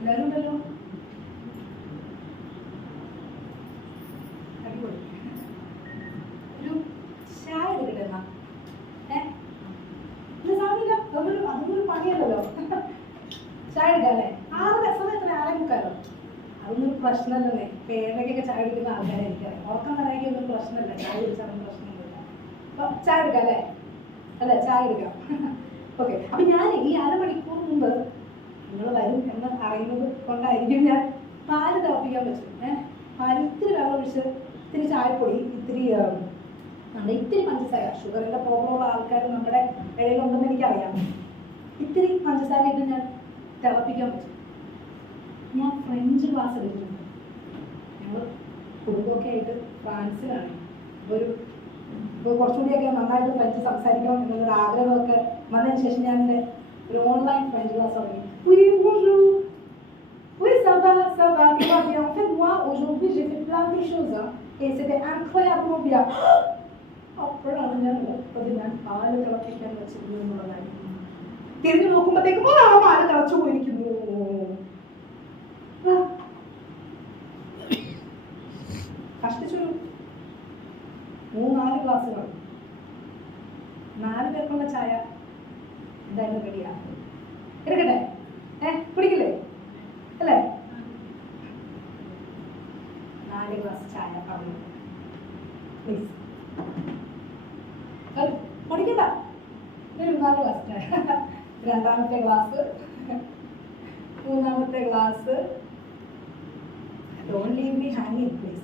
എല്ലാവരും ഉണ്ടല്ലോ. അടിപൊളി. ഒരു ചായ എടുക്കട്ടെ എന്നാ. സാറില്ല, അതൊന്നും പണിയല്ലോ. ചായ എടുക്കാല്ലേ? 6 സമയത്ത് 6:45. അതൊന്നും പ്രശ്നമല്ലേ. 7:30 ചായ എടുക്കുന്ന ആൾക്കാരെ എനിക്കറിയാം. ഉറക്കം തരാക്കി ഒന്നും പ്രശ്നമല്ല. ചായ കുടിച്ചാലും പ്രശ്നമൊന്നുമില്ല. അപ്പൊ ചായ എടുക്കാം അല്ലേ? അല്ലേ, ചായ എടുക്കാം. ഓക്കെ. അപ്പൊ ഞാൻ ഈ 1/2 മണിക്കൂർ മുമ്പ് നിങ്ങൾ വരും എന്ന് അറിയുന്നത് കൊണ്ടായിരിക്കും ഞാൻ പാല് തിളപ്പിക്കാൻ വെച്ചത്. പാല് ഇത്തിരി വെള്ളം ഒഴിച്ച് ഇത്തിരി ചായപ്പൊടി, ഇത്തിരി നമ്മുടെ ഇത്തിരി പഞ്ചസാര, ഷുഗറിൻ്റെ പ്രോബ്ലമുള്ള ആൾക്കാർ നമ്മുടെ ഇടയിലുണ്ടെന്ന് എനിക്കറിയാം. ഇത്തിരി പഞ്ചസാര ഇട്ട് ഞാൻ തിളപ്പിക്കാൻ വെച്ചു. ഞാൻ ഫ്രഞ്ച് ക്ലാസ് എടുത്തിട്ടുണ്ട്. ഞങ്ങൾ കുടുംബമൊക്കെ ആയിട്ട് ഫ്രാൻസിലാണ്. ഇപ്പോൾ കുറച്ചുകൂടിയൊക്കെ നന്നായിട്ട് ഫ്രഞ്ച് സംസാരിക്കണം എന്നുള്ളൊരു ആഗ്രഹമൊക്കെ വന്നതിന് ശേഷം ഞാൻ എൻ്റെ ഒരു ഓൺലൈൻ ഫ്രഞ്ച് ക്ലാസ് തുടങ്ങി. Oui, bonjour. Oui, ça va, ça va bien. En fait, moi, aujourd'hui, j'ai fait plein de choses. Et c'était incroyablement bien. അപ്പോഴാണ് ഞാൻ പാല് തിളപ്പിക്കാൻ വെച്ചിരുന്നു എന്നുള്ളതായിരുന്നു. തിരിഞ്ഞു നോക്കുമ്പോഴത്തേക്കും ആ മാല തിളച്ചു പോയിരിക്കുന്നു. കഷ്ടിച്ചൊരു 3-4 ഗ്ലാസുകൾ 4 പേർക്കുള്ള ചായ എന്തായാലും റെഡിയാ. എടുക്കട്ടെ? കുടിക്കില്ലേ അല്ലേ? 4 ഗ്ലാസ് ചായ പറഞ്ഞു പ്ലീസ്. കുടിക്കണ്ട, 4 ഗ്ലാസ് ചായ. 2ാമത്തെ ഗ്ലാസ്, 3ാമത്തെ glass. Don't leave me hanging, please.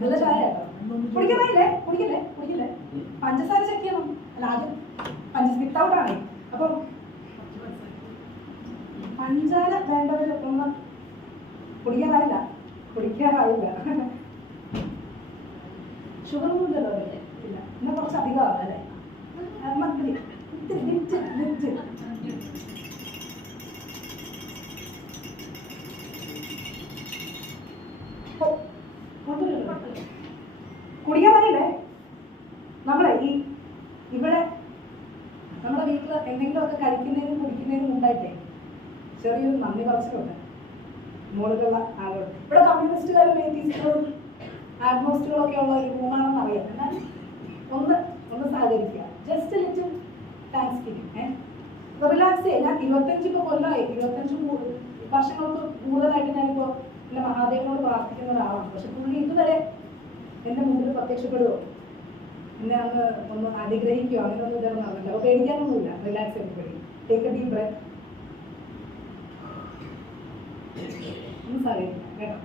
നല്ല ചായ കേട്ടോ. കുടിക്കണേ? കുടിക്കില്ലേ? പഞ്ചസാര ചെക്ക് ചെയ്യണം. അല്ല, ആദ്യം വിത്തൗട്ട് ആണേ. അപ്പം പഞ്ചാര വേണ്ടവർ ഒന്ന് കുടിക്കാറായില്ല. ഷുഗർ ഒന്നും ഇല്ലല്ലോ ഇല്ല. ഇന്ന് കുറച്ച് അധികമാണ് അല്ലേ? കുടിക്കാറായില്ലേ? നമ്മളെ ഇവിടെ നമ്മുടെ വീട്ടിൽ എന്തെങ്കിലുമൊക്കെ കഴിക്കുന്നതിനും കുടിക്കുന്നതിനും മുമ്പായിട്ടേ ചെറിയൊരു നന്ദി പറച്ചിലുണ്ട് മുകളിലുള്ള ആളുകൾ. ഇവിടെ കമ്മ്യൂണിസ്റ്റുകാരും എയ്റ്റീസുകളും ആഗ്നോസ്റ്റുകളും ഒക്കെ ഉള്ള ഒരു റൂമാണെന്ന് അറിയാം. എന്നാൽ ഒന്ന് സഹകരിക്കുക. Just little thanks giving. Relax ചെയ്യുക. ഞാൻ 25 കൊല്ലമായി, 25 വർഷങ്ങൾക്ക് കൂടുതലായിട്ട് ഞാനിപ്പോൾ എൻ്റെ മഹാദേവനോട് പ്രാർത്ഥിക്കുന്ന ഒരാളാണ്. പക്ഷെ പുള്ളി ഇതുവരെ എൻ്റെ മുമ്പിൽ പ്രത്യക്ഷപ്പെടുകയോ എന്നെ ഒന്ന് അനുഗ്രഹിക്കുകയോ അങ്ങനെയൊന്നും ഇതുവരെ നടന്നില്ല. അപ്പോൾ പേടിക്കാനൊന്നുമില്ല. റിലാക്സ് ചെയ്ത് ടേക്ക് എ ഡീപ് ബ്രെത്ത്. ഒന്നും സാധിക്കില്ല കേട്ടോ.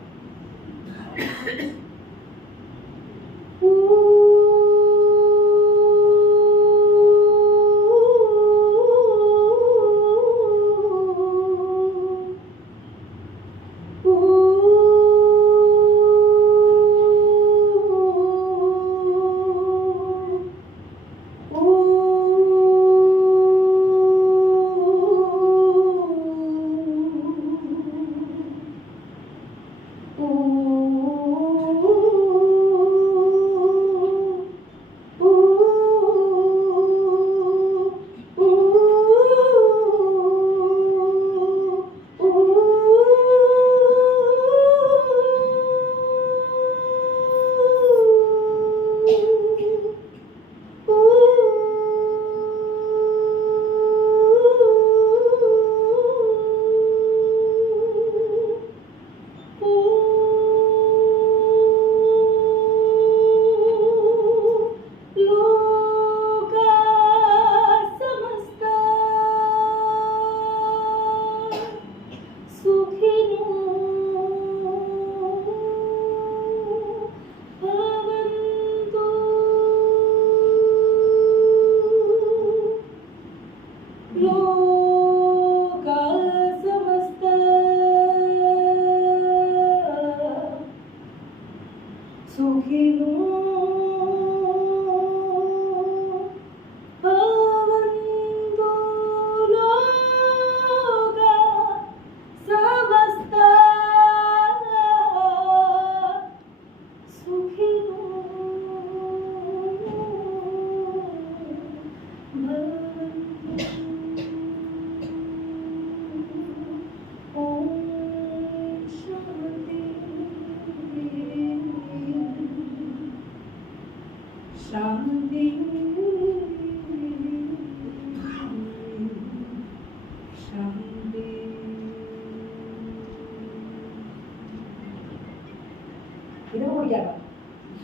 ഇത് കുടിക്കാട്ടോ,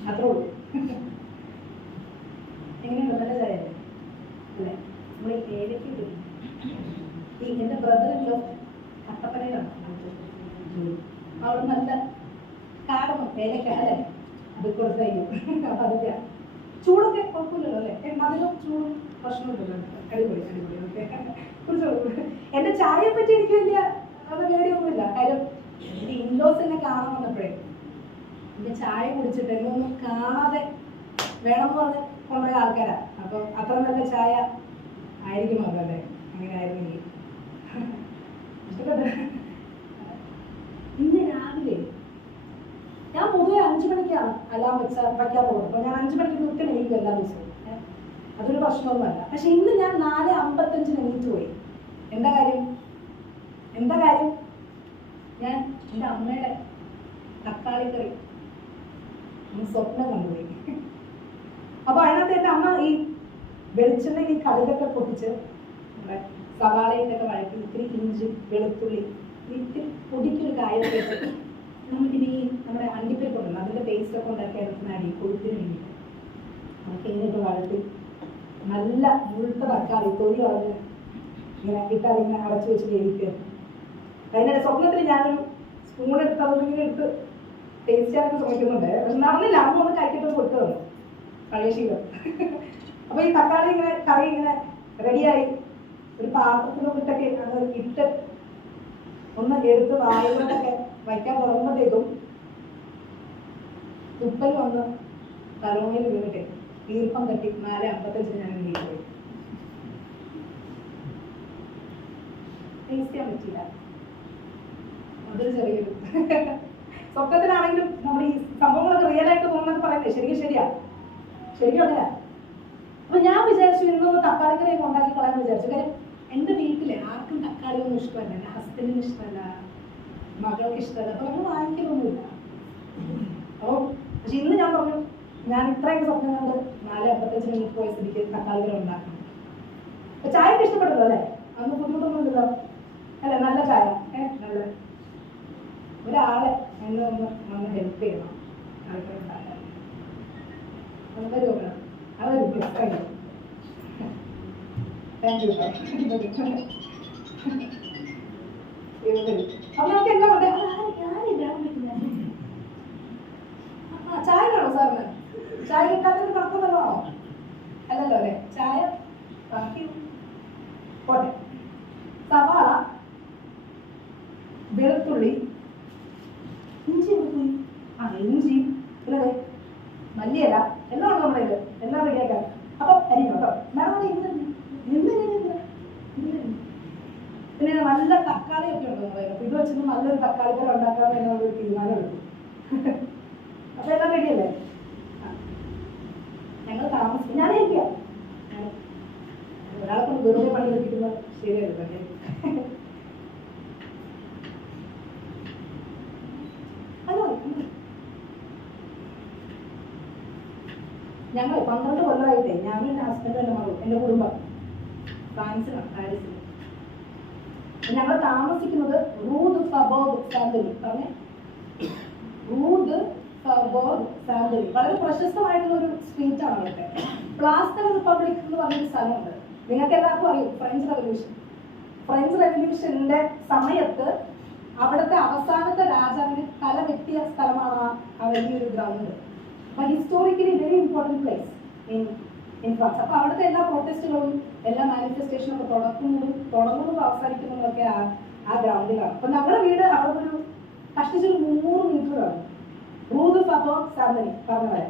അത്രേ ഉള്ളൂ. എങ്ങനെയുണ്ട്? നല്ല ചായ അല്ലേ? നമ്മൾ ഏലയ്ക്ക് എൻ്റെ ബ്രദറിലോ അട്ടപ്പനയിലാണ് അവിടെ നല്ല കാടണം ഏലക്ക അല്ലേ? അത് കൊടുത്തയ്യോ അതില്ല. ചൂടൊക്കെ കുഴപ്പമില്ലല്ലോ അല്ലേ? മധുരം ചൂടും പ്രശ്നമില്ലല്ലോ. അടിപൊളി ഓക്കെ. കുറിച്ചോളൂ. എൻ്റെ ചായയെ പറ്റി എനിക്ക് വലിയ പേടിയൊന്നുമില്ല. കാര്യം എൻ്റെ ഇൻലോസ് എന്നെ കാണാൻ വന്നപ്പോഴേ എൻ്റെ ചായ കുടിച്ചിട്ട് എന്നൊന്നും കാണാതെ വേണമെന്ന് പറഞ്ഞ് കൊണ്ടുപോയ ആൾക്കാരാ. അപ്പം അത്ര നല്ല ചായ ആയിരിക്കും അതല്ലേ? അങ്ങനെ ആയിരുന്നെങ്കിൽ ഇഷ്ടപ്പെട്ടു. ഇന്ന് രാവിലെ ഞാൻ പൊതുവെ 5 മണിക്കാണ് അലാം വയ്ക്കാൻ പോകുന്നത്. അപ്പോൾ ഞാൻ 5 മണിക്ക് കൃത്യം എണീക്കും എല്ലാ ദിവസവും. അതൊരു പ്രശ്നമൊന്നുമല്ല. പക്ഷെ ഇന്ന് ഞാൻ 4:55 എണീറ്റ് പോയി. എന്താ കാര്യം? ഞാൻ എൻ്റെ അമ്മയുടെ തക്കാളിക്കറി സ്വപ്നം കണ്ടുപോയി. അപ്പൊ അതിനകത്ത് എൻ്റെ അമ്മ ഈ വെളിച്ചെണ്ണയിൽ ഈ കടുകൊക്കെ പൊട്ടിച്ച് സവാളയിട്ടൊക്കെ വഴറ്റി ഇത്തിരി ഇഞ്ചി വെളുത്തുള്ളി ഇത്തിരി പൊടിക്കൊരു കായൊക്കെ ഇട്ടിട്ട് നമുക്കിനി നമ്മുടെ അണ്ടിപ്പരിപ്പുണ്ടല്ലോ അതിൻ്റെ പേസ്റ്റൊക്കെ ഉണ്ടാക്കി എടുക്കുന്നതാണ് ഈ കൊഴുത്തിന് വേണ്ടിയിട്ട്. നമുക്ക് ഇങ്ങനെയൊക്കെ വഴറ്റി നല്ല മുഴുത്ത തക്കാളി തൊലി കളഞ്ഞ് ഇങ്ങനെ ഇട്ടതിങ്ങനെ അടച്ചു വെച്ച് വേവിക്കുക. അതിനിടെ സ്വപ്നത്തിൽ ഞാനൊരു സ്പൂൺ എടുത്ത് അതൊന്നിങ്ങനെ എടുത്ത് ടേസ്റ്റ് ചെയ്യാനൊക്കെ ശ്രമിക്കുന്നുണ്ട്. പക്ഷെ നടന്നില്ല. അമ്മ ഒന്ന് കഴിക്കിട്ട് കൊടുത്തു തന്നു പഴയ ശീലം. അപ്പൊ ഈ തക്കാളി ഇങ്ങനെ കറി ഇങ്ങനെ റെഡിയായി ഒരു പാത്രത്തിലൊക്കെ ഇട്ടൊക്കെ അത് ഇട്ട് ഒന്ന് എടുത്ത് വായുകൊണ്ടൊക്കെ വയ്ക്കാൻ തുടങ്ങുമ്പോഴത്തേക്കും തുപ്പൽ വന്ന് തലോമയിൽ വീണിട്ട് ഈർപ്പം തട്ടി 4:55 ഞാൻ വീട്ടിൽ പോയി. ടേസ്റ്റ് ചെയ്യാൻ പറ്റില്ല. അതൊരു ചെറിയൊരു സ്വപ്നത്തിലാണെങ്കിലും നമ്മൾ ഈ സംഭവങ്ങളൊക്കെ റിയൽ ആയിട്ട് തോന്നുന്നൊക്കെ പറയുന്നത് ശരിക്കും അങ്ങനെ. അപ്പൊ ഞാൻ വിചാരിച്ചു ഇന്നൊന്ന് തക്കാളിക്കറിയൊക്കെ ഉണ്ടാക്കി കളയാൻ വിചാരിച്ചു. കാര്യം എൻ്റെ വീട്ടില് ആർക്കും തക്കാളി ഒന്നും ഇഷ്ടമല്ല. എൻ്റെ ഹസ്ബൻഡിന് ഇഷ്ടമല്ല, മകൾക്ക് ഇഷ്ടമല്ല. അപ്പൊ നമ്മൾ വാങ്ങിക്കുന്നൊന്നുമില്ല. അപ്പോൾ പക്ഷെ ഇന്ന് ഞാൻ പറഞ്ഞു ഞാൻ ഇത്രയൊക്കെ സ്വപ്നം കണ്ട് 4:55 മിനിറ്റ് പോയ സ്ഥിതിക്ക് തക്കാളിക്കറി ഉണ്ടാക്കണം. അപ്പൊ ചായക്ക് ഇഷ്ടപ്പെട്ടല്ലോ അല്ലേ? അതൊന്നും ബുദ്ധിമുട്ടൊന്നും ഇല്ലല്ലോ അല്ലേ? നല്ല ചായ നല്ല ഒരാളെ എന്നെ ഒന്ന് ഹെൽപ്പ് ചെയ്യണം തക്കാളിക്കറി ഉണ്ടാക്കാൻ. അതൊരു താങ്ക് യു. അപ്പൊ നമുക്ക് എന്താ ചായ വേണോ സാറിന്? ചായ കിട്ടാത്തത് കുഴപ്പമല്ലോ അല്ലല്ലോ അല്ലേ? ചായ ബാക്കി പോട്ടെ. സവാള, വെളുത്തുള്ളി, ഇഞ്ചി ഇല്ലേ, മല്ലിയില എല്ലാം ഉണ്ട് നമ്മുടെ ഇത്. എല്ലാം റെഡിയാക്കാം. അപ്പൊ അരിഞ്ഞോ കേട്ടോ. പിന്നെ നല്ല തക്കാളി ഒക്കെ ഉണ്ട് നമ്മുടെ. ഇത് വെച്ചിട്ട് നല്ലൊരു തക്കാളിക്കറി ഉണ്ടാക്കാമെന്ന് എന്നോടൊരു തീരുമാനം എടുത്തു. അപ്പൊ എല്ലാം റെഡിയല്ലേ? ഞങ്ങൾ താമസിക്കും. ഞാനിരിക്കാം. ഒരാളെ കൊണ്ട് വെറുതെ പണി എടുപ്പിക്കുന്നത് ശരിയല്ല. ഞങ്ങൾ 12 കൊല്ലമായിട്ടേ ഞാനും എൻ്റെ ഹസ്ബൻഡും എൻ്റെ മകളും എൻ്റെ കുടുംബം ഫ്രാൻസിലാണ്, പാരീസിൽ. ഞങ്ങൾ താമസിക്കുന്നത് റൂദ് ഫബോഗ് സാന്തലി. പറഞ്ഞേ, റൂദ് ഫബോഗ് സാന്തലി. വളരെ പ്രശസ്തമായിട്ടുള്ള ഒരു സ്ട്രീറ്റ് ആണ് അവിടുത്തെ. പ്ലാസ്റ്റർ റിപ്പബ്ലിക് എന്ന് പറഞ്ഞൊരു സ്ഥലമുണ്ട്. നിങ്ങൾക്ക് എല്ലാവർക്കും അറിയും ഫ്രഞ്ച് റെവല്യൂഷന്റെ സമയത്ത് അവിടുത്തെ അവസാനത്തെ രാജാവിന് തല വെട്ടിയ സ്ഥലമാണ് ആ വലിയൊരു ഗ്രൗണ്ട്. അപ്പൊ historically very important place in France. അപ്പൊ അവിടുത്തെ എല്ലാ പ്രൊട്ടസ്റ്റുകളും എല്ലാ മാനിഫെസ്റ്റേഷനും ഒക്കെ തുടങ്ങുന്നതും അവസാനിക്കുന്നതും ഒക്കെ ആ ഗ്രൗണ്ടിലാണ്. അപ്പൊ ഞങ്ങളുടെ വീട് അവിടെ ഒരു കഷ്ടിച്ചൊരു 300 മീറ്റർ ആണ്. റൂദ് ഫബോഗ് സാന്തലി പറഞ്ഞ പോലെ.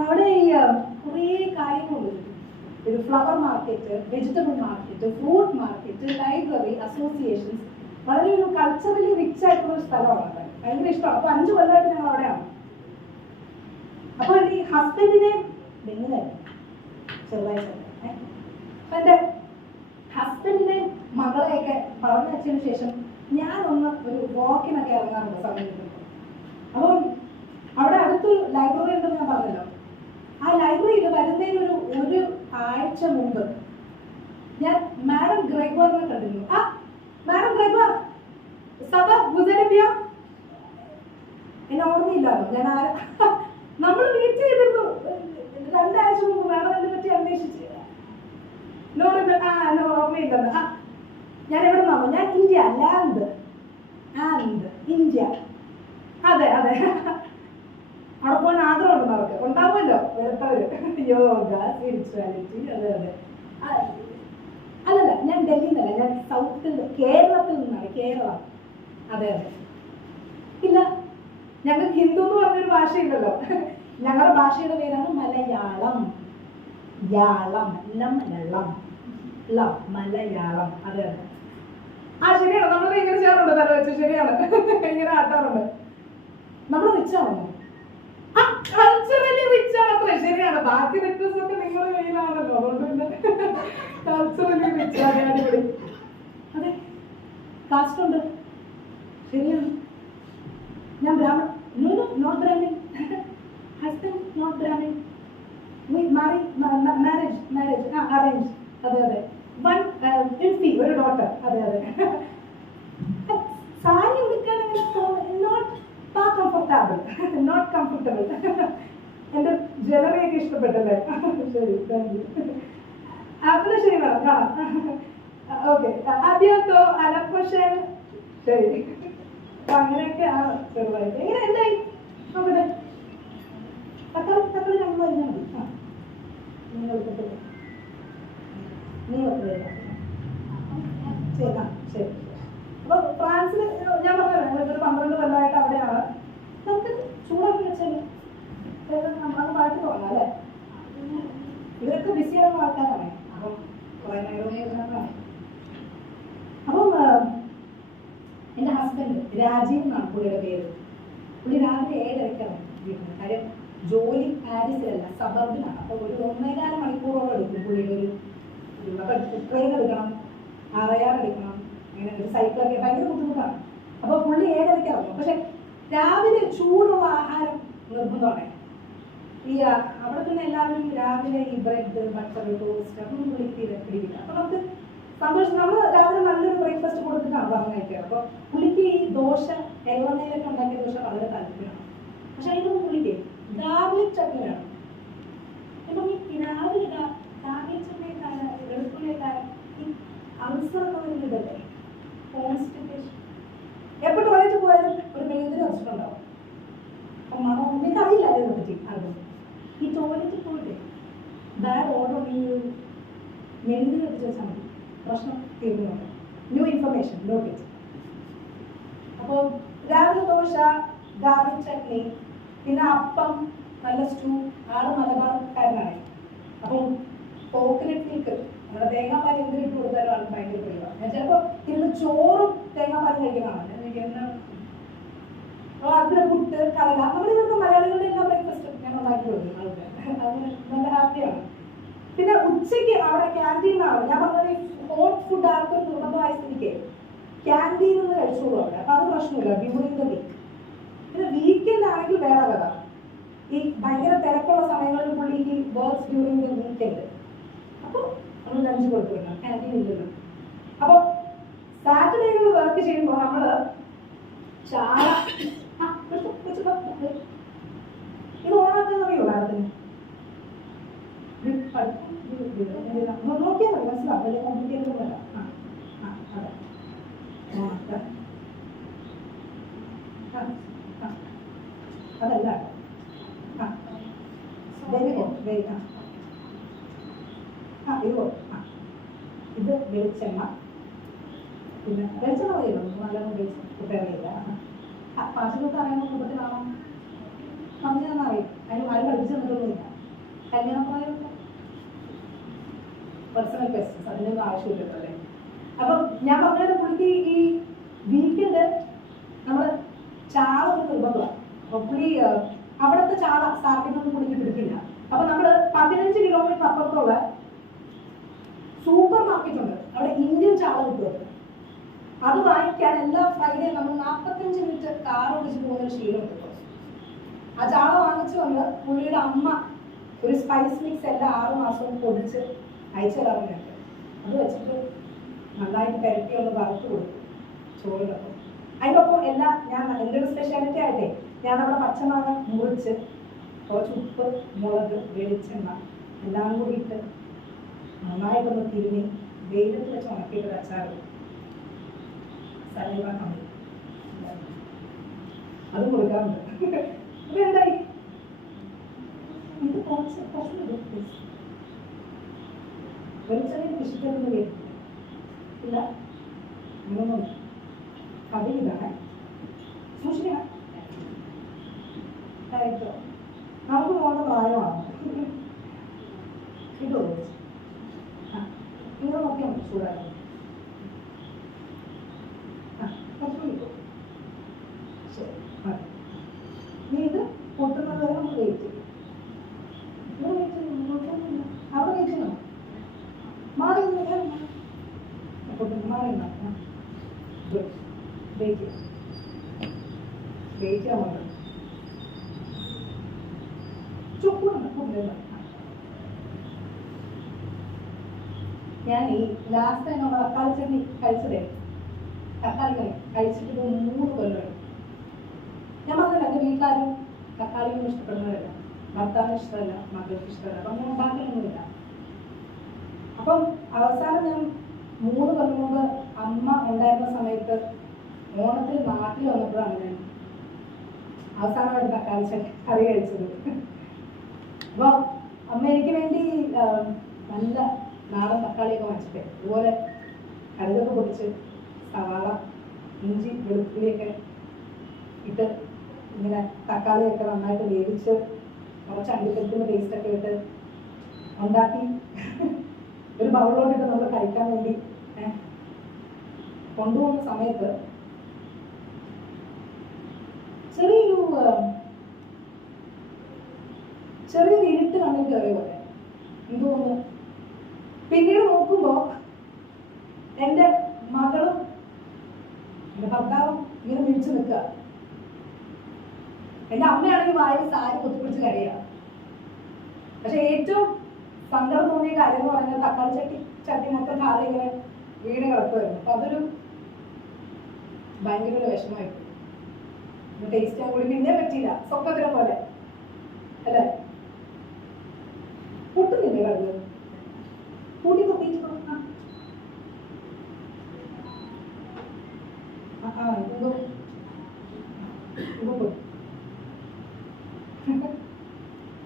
അവിടെ ഈ കുറേ കാര്യങ്ങളുണ്ട്. ഒരു flower market, vegetable market, fruit market, library, associations. വളരെ ഒരു കൾച്ചറലി റിച്ച് ആയിട്ടുള്ള ഒരു സ്ഥലമാണ് അവിടെ. ഭയങ്കര ഇഷ്ടമാണ്. അപ്പൊ 5 കൊല്ലമായിട്ട് ഞങ്ങൾ അവിടെയാണ്. അപ്പൊ ഈ ഹസ്ബൻഡിനെ ചെറുതായിട്ട് അപ്പൊ എൻ്റെ ഹസ്ബൻഡിനെ മകളെയൊക്കെ പറഞ്ഞു വെച്ചതിന് ശേഷം ഞാനൊന്ന് ഒരു വാക്കിനൊക്കെ ഇറങ്ങാറുണ്ട് സമയത്ത്. അപ്പം അവിടെ അടുത്തൊരു ലൈബ്രറി ഉണ്ടെന്ന് ഞാൻ പറഞ്ഞല്ലോ. ആ ലൈബ്രറിയിൽ വരുന്നതിനൊരു 1 ആഴ്ച മുമ്പ് ഞാൻ മാഡം ഗ്രെഗോറിനെ കണ്ടിരുന്നു. ആ മാഡം ഗ്രെഗോർ സഭ ഗുജരബിയ എന്നെ ഓർമ്മയില്ലാണോ? ഞാൻ നമ്മൾ മീറ്റ് ചെയ്തിരുന്നു 2 ആഴ്ച മുമ്പ്. മാഡം എന്നെ പറ്റി അന്വേഷിച്ച് എന്നെ ഓർമ്മയില്ലെന്ന്. ഞാൻ എവിടെ നിന്നാണോ? ഞാൻ ഇന്ത്യ ലാൻഡ് ഇന്ത്യ. അതെ അവിടെ പോകാൻ ആഗ്രഹമുണ്ട്. അവർക്ക് ഉണ്ടാവുമല്ലോ വെറുത്തവര്. യോഗ, സ്പിരിച്വാലിറ്റി. അതെ അല്ലല്ല, ഞാൻ ഡൽഹിയിൽ നിന്നല്ല, ഞാൻ സൗത്തിൽ കേരളത്തിൽ നിന്നാണ്. കേരളം. അതെ ഇല്ല, ഞങ്ങൾക്ക് ഹിന്ദു എന്ന് പറഞ്ഞൊരു ഭാഷയില്ലല്ലോ. ഞങ്ങളുടെ ഭാഷയുടെ പേരാണ് മലയാളം. മലയാളം. അതെ ശരിയാണ്. നമ്മൾ ഇങ്ങനെ ചെയ്യാറുണ്ട് തല വെച്ച്. ശരിയാണ്, ഇങ്ങനെ ആട്ടാറുണ്ട്. നമ്മൾ റിച്ചാണോ? കൾച്ചറലി റിച്ച് ആണ് അത്രേ. ശരിയാണ്. അങ്ങനെയാണ്. ബാക്കി റിക്വസ്റ്റ് ഒക്കെ നിങ്ങളുടെ കയ്യിലാണല്ലോ. അതുകൊണ്ട് പിന്നെ കൾച്ചറലി അടിപൊളി. അതെ, കാസ്റ്റ് ഉണ്ട്, ശരിയാണ്. ഞാൻ Brahman, not Brahmin, husband not Brahmin, marriage arrange, അതെ അതെ. വൺ ഫിഫ്റ്റി, ഒരു ഡോട്ടർ, അതെ അതെ. സാരി ഉടുക്കാൻ അങ്ങനെ നോട്ട് കംഫർട്ടബിൾ, നോട്ട് കംഫർട്ടബിൾ. എൻ്റെ ജ്വല്ലറി ഒക്കെ ഇഷ്ടപ്പെട്ടല്ലേ? ശരി, താങ്ക് യു. അതിന് ശരി വേണം, കാണാം. ഓക്കെ, ആദ്യമൊക്കെ അലക്വഷൻ, ശരി. അപ്പൊ അങ്ങനെയൊക്കെ ആണ് ചെറുതായിട്ട്. എങ്ങനെ എന്തായി നോക്കട്ടെ. തക്കാളി നമ്മൾ വരുന്നാൽ മതി. ആ, നിങ്ങൾ എടുത്തിട്ടില്ല, നീ ശരി. ശരി. അപ്പൊ ഫ്രാൻസിൽ ഞാൻ പറഞ്ഞല്ലോ, ഞങ്ങളിപ്പോൾ 12 കൊല്ലമായിട്ട് അവിടെയാണ്. നമുക്ക് ചൂടൊക്കെ വെച്ചാൽ നമുക്ക് പാട്ട് തുടങ്ങാം അല്ലേ? ഇവരൊക്കെ ബിസിയാകുന്ന ആൾക്കാരാണ്. അപ്പം കുറെ നേരം. അപ്പം എൻ്റെ ഹസ്ബൻഡ് രാജീവ് എന്നാണ് പുള്ളിയുടെ പേര്. പുള്ളി രാവിലെ 7:30 വീട്ടിൽ. കാര്യം ജോലി പാരീസിലല്ല, സബർബിലാണ്. അപ്പോൾ ഒരു 1.25 മണിക്കൂറോളം എടുക്കും പുള്ളിയുടെ ഒരു ട്രെയിൻ എടുക്കണം, RIR എടുക്കണം, അങ്ങനെ ഒരു സൈക്കിളൊക്കെ ഭയങ്കര ബുദ്ധിമുട്ടാണ്. അപ്പോൾ പുള്ളി 7:30 ഇറങ്ങും. പക്ഷെ രാവിലെ ചൂടുള്ള ആഹാരം നിർബന്ധമാണ്. ഈ അവിടെ തന്നെ എല്ലാവരും രാവിലെ ഈ ബ്രെഡ്, ബട്ടർ, ടോസ്റ്റ് അതൊന്നും പുള്ളിക്ക് തീരെ പിടിക്കില്ല. അപ്പോൾ നമുക്ക് സന്തോഷം. നമ്മൾ രാവിലെ നല്ലൊരു ബ്രേക്ക്ഫാസ്റ്റ് കൊടുത്തിട്ടാണ് പറഞ്ഞു കഴിക്കുക. അപ്പോൾ പുള്ളിക്ക് ഈ ദോശ, എള്ളെണ്ണയിലൊക്കെ ഉണ്ടാക്കിയ ദോശ വളരെ താല്പര്യമാണ്. പക്ഷെ അതിനൊന്നും പുള്ളിക്ക് ഗാർലിക് ചട്നി വേണം. ഇപ്പം ഈ രാവിലെ ഗാർലിക് ചട്നിക്കാര, വെളുത്തുള്ളിക്കാര, ഈ അൾസറൊക്കെ വരുന്ന ഇതല്ലേ, കോൺസ്റ്റിപ്പേഷൻ. എപ്പോൾ ടോയ്ലറ്റ് പോയാലും ഒരു മെഴുതിരി വെച്ചിട്ടുണ്ടാവും. അപ്പം മണം നിങ്ങൾക്ക് അറിയില്ല അതിനെ പറ്റി. അതും ഈ ടോയ്ലറ്റിൽ പോയിട്ട് ബാഡ് ഓർഡർ മെഴുതിരി വെച്ച് വെച്ചാൽ മതി, പ്രശ്നം തീർന്നുണ്ട്. New information, note it. അപ്പോൾ രാവിലെ ദോശ, ഗാർലിക് ചട്നി, പിന്നെ അപ്പം, നല്ല സ്റ്റൂ. ആള് മലബാർക്കാരനാണ്. അപ്പം കോക്കനട്ട് മിൽക്ക്, നമ്മുടെ തേങ്ങാപ്പാൽ എന്തിനിട്ട് കൊടുത്താലും ആൾക്ക് ഭയങ്കര പ്രിയമാണ്. ഞാൻ ചിലപ്പോൾ ഇരുന്ന് ചോറും തേങ്ങാപ്പാലും കഴിക്കുന്നതാണ്. എനിക്ക് എന്താണ് അപ്പോൾ അതിലെ പുട്ട്, കടല, നമ്മുടെ ഇവിടുത്തെ മലയാളികളുടെ എല്ലാ ബ്രേക്ക്ഫാസ്റ്റും ഞാൻ ഉണ്ടാക്കി കൊടുക്കും ആൾക്ക്. അങ്ങനെ നല്ല ഹാപ്പിയാണ്. പിന്നെ ഉച്ചയ്ക്ക് അവിടെ ക്യാൻറ്റീനാണ്. ഞാൻ പറഞ്ഞത് ഹോട്ട് ഫുഡ് ആർക്കും നിർബന്ധമായ സ്ഥിതിക്ക് ക്യാൻറ്റീനിൽ നിന്ന് കഴിച്ചോളൂ അവിടെ. അപ്പോൾ അത് പ്രശ്നമില്ല ഡ്യൂറിങ് ദ വീക്ക്. പിന്നെ വീക്കെൻഡ് ആണെങ്കിൽ വേറെ വര. ഈ ഭയങ്കര തിരക്കുള്ള സമയങ്ങളിൽ പുള്ളി ഈ വർക്ക്സ് ഡ്യൂറിങ് ദ വീക്കെൻഡ്. അപ്പോൾ നമ്മൾ ലഞ്ച് കൊടുത്തില്ല, ക്യാൻറ്റീൻ ഇല്ലല്ലോ. അപ്പോൾ സാറ്റർഡേകളിൽ വർക്ക് ചെയ്യുമ്പോൾ നമ്മൾ ചായ ഇത് ഓണാക്കാൻ അറിയോ മാഡത്തിന്? നോക്കിയാൽ മതി, മനസ്സിലാവും. വലിയ കോംപ്ലിക്കേറ്റഡ് ഒന്നുമല്ല. അതെ അതല്ല. ഇത് വെളിച്ചെണ്ണ, പിന്നെ വെളിച്ചെണ്ണ മതിയല്ലോ, നല്ലോണം പ്രിപ്പയർ ചെയ്യില്ല. പാചകമൊക്കെ അറിയുന്ന കുടുംബത്തിലാണോ? മഞ്ഞാണെന്ന് അറിയും. അതിന് ആരും പഠിച്ചു തന്നിട്ടൊന്നുമില്ല. കല്യാണപ്രായമൊക്കെ പേഴ്സണൽ ക്വസ്റ്റ്യൻസ്, അതിനൊന്നും ആവശ്യമില്ലല്ലോ അല്ലേ? അപ്പം ഞാൻ പറഞ്ഞത് പുള്ളിക്ക് ഈ വീക്കെൻഡ് നമ്മൾ ചാള ഒരു നിർബന്ധമാണ്. അപ്പോൾ പുള്ളി അവിടുത്തെ ചാള സ്റ്റാർട്ടിങ്ങൊന്നും പുള്ളിക്ക് പിടിക്കില്ല. അപ്പോൾ നമ്മൾ 15 കിലോമീറ്റർ അപ്പുറത്തുള്ള സൂപ്പർ മാർക്കറ്റ് ഉണ്ട്, അവിടെ ഇന്ത്യൻ ചാള കിട്ടും. അത് വാങ്ങിക്കാൻ എല്ലാ ഫ്രൈഡേ നമ്മൾ 45 മിനിറ്റ് കാർ ഓടിച്ച് പോകുന്നൊരു ശീലമുണ്ട്. ആ ചാള വാങ്ങിച്ചു വന്ന് പുള്ളിയുടെ അമ്മ ഒരു സ്പൈസ് മിക്സ് എല്ലാ 6 മാസവും പൊടിച്ച് അയച്ചു തരാറുണ്ട്. അത് വെച്ചിട്ട് നന്നായിട്ട് പെരട്ടി ഒന്ന് വറുത്ത് കൊടുക്കും ചോറിനൊപ്പം. അതിനൊപ്പം എല്ലാം ഞാൻ എൻ്റെ ഒരു സ്പെഷ്യാലിറ്റി ആയിട്ടേ ഞാൻ നമ്മുടെ പച്ചമാങ്ങ മുറിച്ച് കുറച്ച് ഉപ്പ്, മുളക്, വെളിച്ചെണ്ണ എല്ലാം കൂടി ഇട്ട് നന്നായിട്ടൊന്ന് തിരുമ്മി വെയിലത്ത് വെച്ച് ഉണക്കിയിട്ടൊരു അച്ചാറ് സലൈവ കമ്പി അത് കൊടുക്കാറുണ്ട്. അപ്പൊ എന്തായി ഇത് കുറച്ച് വെളിച്ചെണ്ണയിൽ കൃഷിക്കൊന്നും കേട്ടില്ല ഇല്ല. അങ്ങനൊന്നും കഥ ഇതാണ് സൂക്ഷിക്കണം. നമുക്ക് പോകുന്ന പ്രായമാണ് ഇതോ നിങ്ങൾ നോക്കിയാൽ മതി. ചൂടായി ശരി, നീ ഇത് പൊട്ടുന്നത് വരെ നമുക്ക് വെയിറ്റ് ചെയ്യും. വെയിറ്റ് ചെയ്യാൻ വേണ്ട ചുക്കുണ്ട്. ഞാൻ ഈ ലാസ്റ്റ് ടൈം നമ്മൾ തക്കാളി ചട്നി കഴിച്ചതേ, തക്കാളി കറി കഴിച്ചിട്ട് 3 കൊല്ലമായി. ഞാൻ പറഞ്ഞില്ല എൻ്റെ വീട്ടിലാരും തക്കാളിയൊന്നും ഇഷ്ടപ്പെടുന്നവരല്ല, ഭർത്താവിന് ഇഷ്ടമല്ല, മക്കൾക്ക് ഇഷ്ടമല്ല, അപ്പം ഞാൻ ഉണ്ടാക്കലൊന്നുമില്ല. അപ്പം അവസാനം ഞാൻ 3 കൊല്ലം മുമ്പ് അമ്മ ഉണ്ടായിരുന്ന സമയത്ത് ഓണത്തിന് നാട്ടിൽ വന്നപ്പോഴാണ് ഞാൻ അവസാനമായിട്ട് തക്കാളി കറി കഴിച്ചത്. അപ്പോൾ അമ്മ എനിക്ക് വേണ്ടി നല്ല നാടൻ തക്കാളിയൊക്കെ വാങ്ങിച്ചിട്ട് അതുപോലെ കടുകൊക്കെ പൊടിച്ച് സവാള, ഇഞ്ചി, വെളുത്തുള്ളിയൊക്കെ ഇട്ട് ഇങ്ങനെ തക്കാളിയൊക്കെ നന്നായിട്ട് വേവിച്ച് കുറച്ച് അണ്ടിപ്പരിപ്പിൻ്റെ പേസ്റ്റൊക്കെ ഇട്ട് ഉണ്ടാക്കി ഒരു ബൗളിലോട്ടിട്ട് നമ്മൾ കഴിക്കാൻ വേണ്ടി കൊണ്ടുപോകുന്ന സമയത്ത് ചെറിയൊരു ഇരുട്ട് കണ്ണിൽ കയറിയ പോലെ എനിക്ക് തോന്നുന്നു. പിന്നീട് നോക്കുമ്പോൾ എൻ്റെ മകളും എൻ്റെ ഭർത്താവും ഇങ്ങനെ വിളിച്ചു നിൽക്കുക. എൻ്റെ അമ്മയാണെങ്കിൽ വായിൽ സാരി കുത്തിപ്പിടിച്ച് കരയുക. പക്ഷെ ഏറ്റവും സങ്കടം തോന്നിയ കാര്യം എന്ന് പറഞ്ഞാൽ തക്കാളി ചട്ടി മൊത്തം കാലം ഇങ്ങനെ വീണ് കിടക്കുമായിരുന്നു. അപ്പൊ അതൊരു ഭയങ്കര ഒരു വിഷമമായിട്ട് ടേസ്റ്റ് ചെയ്യാൻ കൂടി പിന്നെ പറ്റിയില്ല. സ്വപ്നത്തിനെ പോലെ അല്ലേ? പൊട്ടുന്നില്ലേ കടുക്? കൂട്ടി തൊട്ടിട്ട്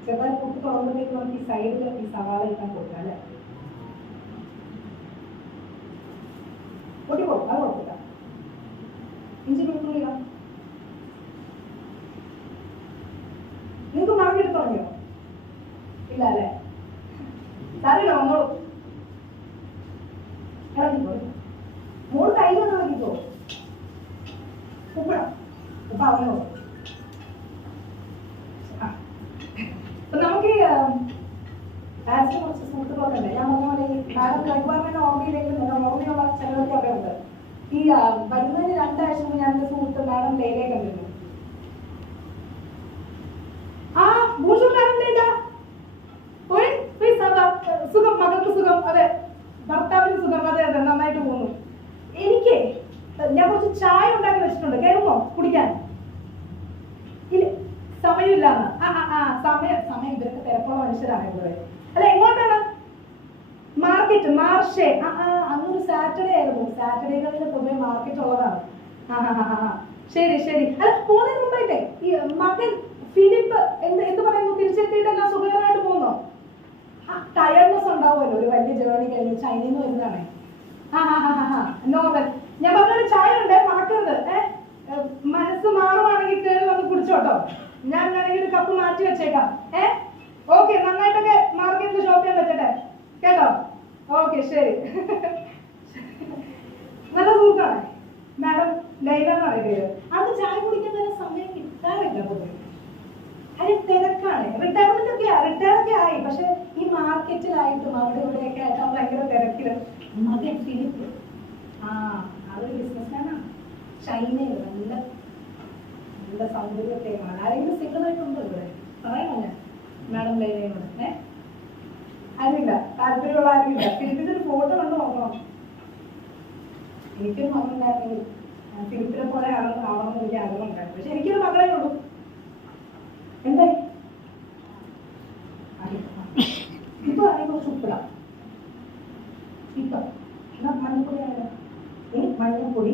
ചെറുതായി പൊട്ടി തുറന്നതിലേക്ക് നമുക്ക് ഈ സൈഡിൽ ഈ സവാള ഇട്ടാൻ കൊടുക്കാം അല്ലേ? പൊട്ടി പോകും, അത് കുഴപ്പമില്ല. ഇഞ്ചി വെളുത്തുള്ളി ഇടാം. നിങ്ങൾക്ക് മാങ്ങ എടുത്ത് തുടങ്ങിയോ? ഇല്ല അല്ലേ? സാറില്ല, വന്നോളൂ. ഇളകിക്കോ, 3 കൈ കൊണ്ട് ഇളകിക്കോ. ഉപ്പിടാം, ഉപ്പ് അവനോ. അപ്പൊ നമുക്ക് ആദ്യം കുറച്ച് സുഹൃത്തുക്കളൊക്കെ ഉണ്ട്. ഞാൻ പറഞ്ഞ പോലെ ഈ മാഡം ലൈബ്രറിയുടെ ഓർമ്മയിലെങ്കിലും ഓർമ്മയുള്ള ചിലവൊക്കെ അവിടെ ഉണ്ട്. ഈ വരുന്നതിന് 2 ആഴ്ച മുമ്പ് ഞാൻ എൻ്റെ സുഹൃത്ത് മാഡം ലേലയെ കണ്ടിരുന്നു. സുഖം, മകൾക്ക് സുഖം, അതെ, ഭർത്താവിന് സുഖം, അതെ അതെ, നന്നായിട്ട് പോകുന്നു. എനിക്ക് ഞാൻ കുറച്ച് ചായ ഉണ്ടാക്കി വെച്ചിട്ടുണ്ട്, കേൾക്കുമോ കുടിക്കാൻ? ഇല്ല, സമയമില്ലാന്ന്. സമയം ഇവർക്ക് തിരക്കുള്ള മനുഷ്യരാണ് ഇവിടെ. അല്ല, എങ്ങോട്ടാണ്? മാർക്കറ്റ്, മാർഷേ. അന്നൊരു സാറ്റർഡേ ആയിരുന്നു. സാറ്റർഡേകളിൽ പൊതുവെ മാർക്കറ്റ് ഉള്ളതാണ്. ശരി ശരി. അല്ല, പോകുന്നതിന് മുമ്പായിട്ടേ ഈ മകൻ ഫിലിപ്പ് എന്ത് പറയുന്നു? തിരിച്ചെത്തിയിട്ടെല്ലാം സുഖകരമായിട്ട് പോകുന്നോ? ടയർനെസ് ഉണ്ടാവുമല്ലോ, ഒരു വലിയ ജേർണി കഴിഞ്ഞ് ചൈനയിൽ നിന്ന് വരുന്നതാണേ. നോർമൽ. ഞാൻ പറഞ്ഞൊരു ചായ ഉണ്ട്, മറക്കരുത്. മനസ്സ് മാറുവാണെങ്കിൽ കയറി വന്ന് കുടിച്ചോട്ടോ. ഞാൻ വേണമെങ്കിൽ ഒരു കപ്പ് മാറ്റി വെച്ചേക്കാം. ഓക്കെ, നന്നായിട്ടൊക്കെ മാർക്കറ്റിൽ ഷോപ്പ് ചെയ്യാൻ പറ്റട്ടെ കേട്ടോ. ഓക്കെ, ശരി. നല്ല സുഖമാണ് മാഡം. ലൈല എന്ന് പറയുന്നത് അത് ചായ കുടിക്കാൻ തന്നെ സമയം കിട്ടാറില്ല പൊതുവെ. അതിന് തിരക്കാണ്. റിട്ടയർമെന്റ് ഒക്കെ ആയി. പക്ഷെ ഈ മാർക്കറ്റിലായിട്ടും അവിടെ ഇവിടെയൊക്കെ ആയിട്ട് ഭയങ്കര തിരക്കില്. മകൻ ഫിലിപ്പ് അതൊരു ബിസിനസ്മാനാണ്. ചൈനയിൽ നല്ല നല്ല സൗന്ദര്യമൊക്കെയാണ്. ആരെങ്കിലും സിംഗിളായിട്ടുണ്ടോ ഇവിടെ? പറയണോ ഞാൻ മാഡം ലൈനയോട്? ആരുമില്ല, താല്പര്യമുള്ള ആരുമില്ല. ഫിലിപ്പിന്റെ ഫോട്ടോ കണ്ട് നോക്കണം. എനിക്കൊരു മകൻ ഉണ്ടായിരുന്നെങ്കിൽ ഫിലിപ്പിനെ പോലെ ആവണമെന്ന് എനിക്ക് ആഗ്രഹം ഉണ്ടായിരുന്നു. പക്ഷെ എനിക്കൊരു മകളേ ഉള്ളൂ. എന്തായി ഇപ്പൊ അതിനെ കുറച്ച് ഉപ്പിടാം. ഇപ്പൊ മഞ്ഞൾപ്പൊടി ആയാലും മഞ്ഞൾപ്പൊടി,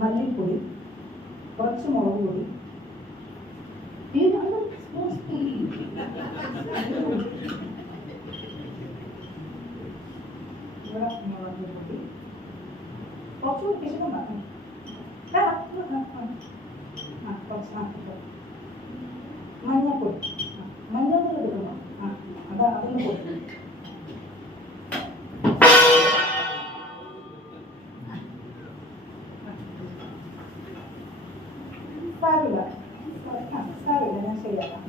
മല്ലിപ്പൊടി, കുറച്ച് മുളക് പൊടി, മുളക് പൊടി കുറച്ചുകൂടി പിശുണ്ടാക്കും. മഞ്ഞൾപ്പൊടി, മഞ്ഞൾപ്പൊടി എടുക്കണം. അതൊന്ന് കൊടുക്കും. സാരില്ല, ഞാൻ ശരിയാക്കാം.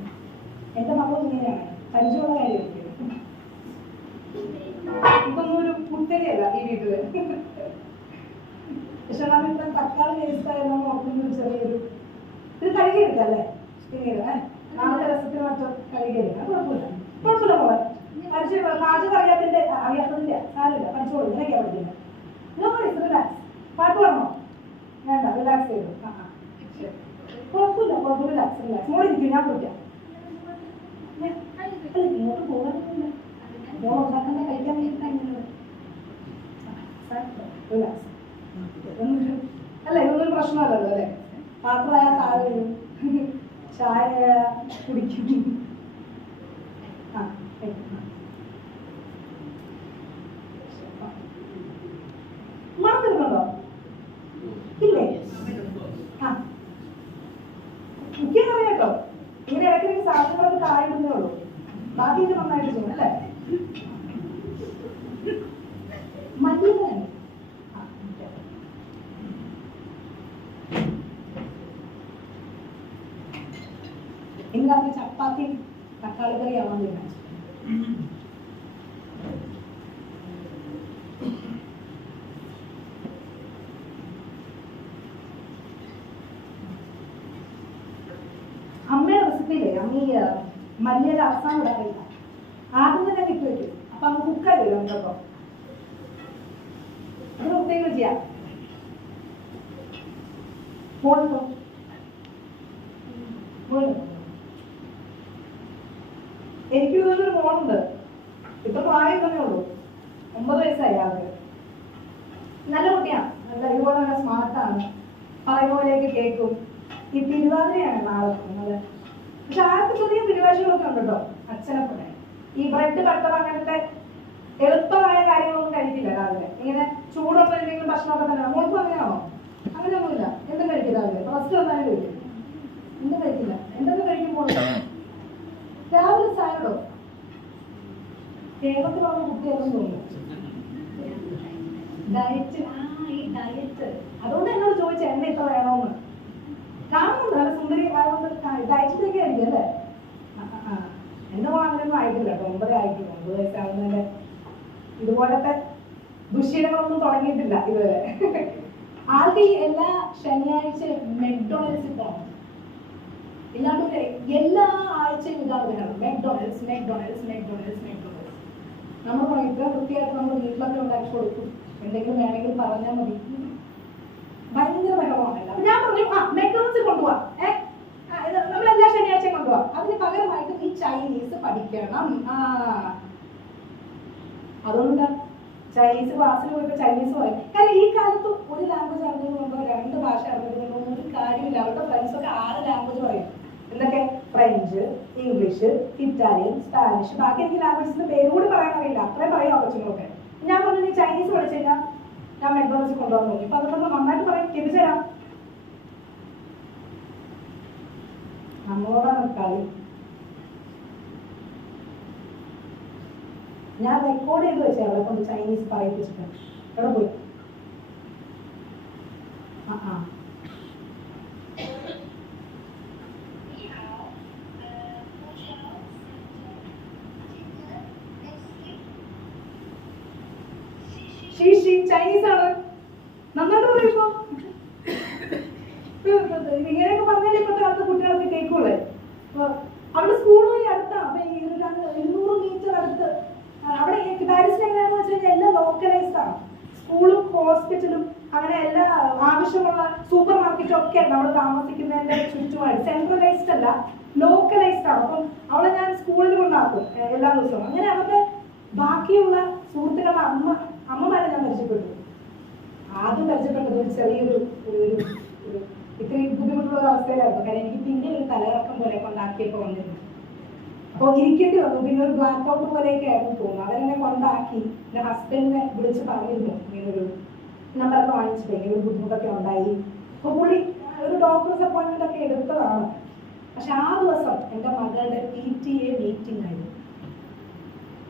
എന്റെ മകളും ഇങ്ങനെയാണ്, പരിചയമുള്ള കാര്യം. ഇതൊന്നും ഒരു കുത്തരിയല്ല ഈ വീട്ടില്. പക്ഷെ നമ്മളിപ്പം തക്കാളി വേസ്റ്റ് ആയാലും നോക്കുന്ന ചെറിയൊരു ഇത് കഴി കഴുകിയെടുക്കാം അല്ലേ? പിന്നീട് നാളത്തെ രസത്തിന് മറ്റോ കഴുകിയെടുക്കാം. കുഴപ്പമില്ല കുഴപ്പമില്ല മോളെ. പഠിച്ചു പാചകം അറിയാത്തതിന്റെ സാരമില്ല, പഠിച്ചോളൂ. ഇങ്ങനെയൊക്കെയാണ് പഠിക്കുന്നത്. റിലാക്സ്. പാട്ട് പാടണോ? വേണ്ട, റിലാക്സ് ചെയ്തു. കുഴപ്പമില്ല കുഴപ്പമില്ല, റിലാക്സ് റിലാക്സ്. മോളെ ഇരിക്കും, ഞാൻ വിളിക്കാം. അല്ല ഇങ്ങോട്ട് പോകാനൊന്നുമില്ല, മോൾ ഉണ്ടാക്കുന്ന കഴിക്കാൻ വേണ്ടിയിട്ടാണ്. റിലാക്സ്. അല്ല ഇതൊന്നും പ്രശ്നമല്ലല്ലോ അല്ലേ? പാത്രമായ താഴെ വീഴും, ചായ കുടിക്കും. മണം വരുന്നുണ്ടോ? ഇല്ലേ? എനിക്കറിയാം കേട്ടോ. ഇങ്ങനെ ഇടയ്ക്കിടയ്ക്ക് സാധനങ്ങളൊക്കെ താഴെ ഉള്ളൂ. ബാക്കി ഇത് നന്നായിട്ട് ചെയ്യും അല്ലേ? മല്ലിയില ഇന്ന് രാത്രി ചപ്പാത്തിയും തക്കാളി കറി ആവാൻ തീരുമാനിച്ചു. അമ്മയുടെ റെസിപ്പിയില്ലേ, അമ്മ ഈ മല്ലിയുടെ അവസാനം ഇടാറില്ല, ആദ്യം തന്നെ ഇട്ട് വയ്ക്കും. അപ്പൊ അമ്മ കുക്കാരില്ലോ നമുക്കപ്പോ അത് പ്രത്യേകം ചെയ്യാം. മോളുണ്ടോ? മോളുണ്ടോ? എനിക്ക് ഇതൊരു മോളുണ്ട്. ഇപ്പൊ പ്രായം തന്നെ ഉള്ളൂ, 9 വയസ്സായി ആൾക്ക്. നല്ല കുട്ടിയാണ്, നല്ല ഇതുപോലെ നല്ല സ്മാർട്ടാണ്, പറയുമ്പോഴേക്ക് കേൾക്കും. ഈ തിരുവാതിരയാണ് നാളെ പോകുന്നത്. പക്ഷെ ആൾക്ക് ചെറിയ പിരിവാശികളൊക്കെ ഉണ്ട് കേട്ടോ. അച്ഛനെ പോലെ ഈ ബ്രെഡ് ബട്ടർ അങ്ങനത്തെ എളുപ്പമായ കാര്യങ്ങളൊന്നും കഴിക്കില്ല രാവിലെ. ഇങ്ങനെ ചൂടുള്ള എന്തെങ്കിലും ഭക്ഷണമൊക്കെ തന്നെ. മോൾക്ക് അങ്ങനെയാണോ? അങ്ങനെയൊന്നുമില്ല. എന്തും കഴിക്കില്ല രാവിലെ. ഫസ്റ്റ് വന്നാലും കഴിക്കും. എന്തും കഴിക്കില്ല. എന്തൊക്കെ കഴിക്കുമ്പോൾ രാവിലെ സാലഡോ? കേരളത്തിൽ വന്ന കുട്ടികളൊന്നും തോന്നുന്നു ഡയറ്റ്. ഈ ഡയറ്റ് അതുകൊണ്ട് എന്നോട് ചോദിച്ച എണ്ണ ഇത്ര വേണോന്ന്. കാണുന്നുണ്ട് നല്ല സുന്ദരി ആയതുകൊണ്ട് ഡയറ്റിലേക്ക് ആയിരിക്കും അല്ലേ? എന്റെ മോൾ അങ്ങനെയൊന്നും ആയിട്ടില്ല കേട്ടോ. 9 ആയിട്ടില്ല. 9 വയസ്സാവുന്നതിന്റെ ഇതുപോലത്തെ ദുശ്ശീലങ്ങളൊന്നും തുടങ്ങിയിട്ടില്ല ഇതുവരെ. ആൾക്ക് ഈ എല്ലാ ശനിയാഴ്ചയും മെക്ഡൊണാൾഡ്സിൽ പോകണം. ഇല്ലാണ്ട് എല്ലാ ആഴ്ചയും ഇതാണ് വേണം. McDonald's McDonald's McDonald's McDonald's. നമ്മൾ പറയും ഇത്ര വൃത്തിയായിട്ട് നമ്മൾ വീട്ടിലൊക്കെ ഉണ്ടാക്കി കൊടുക്കും, എന്തെങ്കിലും വേണമെങ്കിൽ പറഞ്ഞാൽ മതി. ഭയങ്കര ബഹളമാണല്ലോ. അപ്പൊ ഞാൻ പറഞ്ഞു മെക്ഡൊണാൾഡ്സിൽ കൊണ്ടുപോവാ, നമ്മളെല്ലാ ശനിയാഴ്ചയും കൊണ്ടുപോവാം. അതിന് പകരമായിട്ട് നീ ചൈനീസ് പഠിക്കണം. അതുകൊണ്ട് ചൈനീസ് ക്ലാസ്സിൽ പോയിട്ട് ചൈനീസ് പറയും. കാരണം ഈ കാലത്ത് ഒരു ലാംഗ്വേജ് അറിഞ്ഞതുകൊണ്ടോ 2 ഭാഷ അറിഞ്ഞതുകൊണ്ടോ ഒരു കാര്യമില്ല. അവരുടെ ഫ്രണ്ട്സൊക്കെ 6 ലാംഗ്വേജ് പറയും. എന്തൊക്കെ? ഫ്രഞ്ച്, ഇംഗ്ലീഷ്, ഇറ്റാലിയൻ, സ്പാനിഷ്, ബാക്കി എനിക്ക് ലാംഗ്വേജിന്റെ പേര് കൂടി പറയാൻ അറിയില്ല. അത്രയും പറയാം കൊച്ചുങ്ങളൊക്കെ. ഞാൻ പറഞ്ഞു നീ ചൈനീസ് പഠിച്ചു കഴിഞ്ഞാൽ ഞാൻ മെക്ഡൊണാൾഡ്സിൽ കൊണ്ടുപോകാൻ നോക്കി. അപ്പൊ അതുകൊണ്ട് നന്നായിട്ട് പറയും, തിരിച്ചുതരാം. നമ്മളോടാണ് കളി. ഞാൻ റെക്കോർഡ് ചെയ്ത് വെച്ചേ അവളെ കൊണ്ട് ചൈനീസ് പറയിപ്പിച്ചിട്ട്. എവിടെ പോയി? ചൈനീസ് ആണ് നന്നായിട്ട് പറയുമ്പോ ഇങ്ങനെയൊക്കെ പറഞ്ഞാൽ ഇപ്പോഴത്തെ കാലത്ത് കുട്ടികളൊക്കെ കേൾക്കൂലേ. അവിടെ സ്കൂൾ വഴി അടുത്താണ്. അപ്പൊ 200 മീറ്റർ അടുത്ത് അവിടെ പാരീസിൽ എങ്ങനെയാണെന്ന് വെച്ച് കഴിഞ്ഞാൽ എല്ലാം ലോക്കലൈസ്ഡ് ആണ്. സ്കൂളും ഹോസ്പിറ്റലും അങ്ങനെ എല്ലാ ആവശ്യമുള്ള സൂപ്പർ മാർക്കറ്റും ഒക്കെ നമ്മൾ താമസിക്കുന്നതിന്റെ ചുറ്റുമായിട്ട്. സെൻട്രലൈസ്ഡ് അല്ല, ലോക്കലൈസ്ഡ് ആണ്. അപ്പം അവളെ ഞാൻ സ്കൂളിൽ കൊണ്ടാക്കും എല്ലാ ദിവസവും. അങ്ങനെ അവരുടെ ബാക്കിയുള്ള സുഹൃത്തുക്കളുടെ അമ്മമാരെ ഞാൻ പരിചയപ്പെട്ടു. ആദ്യം പരിചയപ്പെട്ടത് ഒരു ചെറിയൊരു ഇത്രയും ബുദ്ധിമുട്ടുള്ള ഒരു അവസ്ഥയിലായിരുന്നു. കാരണം എനിക്ക് പിന്നെ ഒരു തലകറക്കം പോലെ കൊണ്ടാക്കിയപ്പോൾ വന്നിരുന്നു. അപ്പോൾ ഇരിക്കേണ്ടി വന്നു. പിന്നെ ഒരു ബ്ലാക്ക് ഔട്ട് പോലെയൊക്കെ ആയിരുന്നു തോന്നുന്നു. അവരെന്നെ കൊണ്ടാക്കി. എൻ്റെ ഹസ്ബൻഡിനെ വിളിച്ച് പറഞ്ഞിരുന്നു ഇങ്ങനൊരു നമ്പറൊക്കെ വാങ്ങിച്ചിട്ട് ഇങ്ങനെ ഒരു ബുദ്ധിമുട്ടൊക്കെ ഉണ്ടായി. അപ്പോൾ പുള്ളി ഒരു ഡോക്ടേഴ്സ് അപ്പോയിൻമെന്റ് ഒക്കെ എടുത്തതാണ്. പക്ഷെ ആ ദിവസം എൻ്റെ മകളുടെ PTA മീറ്റിംഗ് ആയിരുന്നു.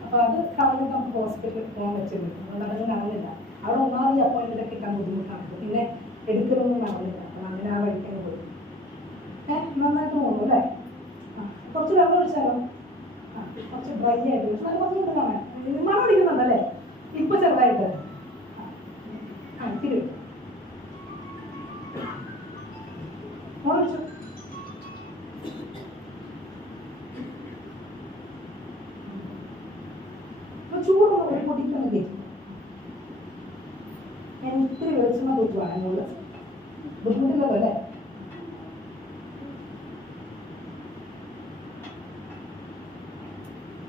അപ്പോൾ അത് കളഞ്ഞ് നമുക്ക് ഹോസ്പിറ്റലിൽ പോകാൻ വെച്ചിരുന്നു. അതുകൊണ്ട് അതൊന്നും നടന്നില്ല. അവിടെ ഒന്നാമത് ഈ അപ്പോയിൻമെന്റ് ഒക്കെ കിട്ടാൻ ബുദ്ധിമുട്ടാണ്. പിന്നെ എടുക്കലൊന്നും നടന്നില്ല. അപ്പം അങ്ങനെ ആ വഴിക്കാൻ പോയി. നന്നായിട്ട് തോന്നുന്നു അല്ലേ? കുറച്ച് വെള്ളം ഒഴിച്ചാലോ? കുറച്ച് ഡ്രൈ ആയിട്ട് നല്ല കുറച്ച് കാണാൻ മണം അടിക്കുന്നുണ്ടല്ലേ ഇപ്പൊ ചെറുതായിട്ട്. തിരി ഒഴിച്ചു പറയാൻ കൂടുതൽ ബുദ്ധിമുട്ടില്ലല്ലോ അല്ലേ?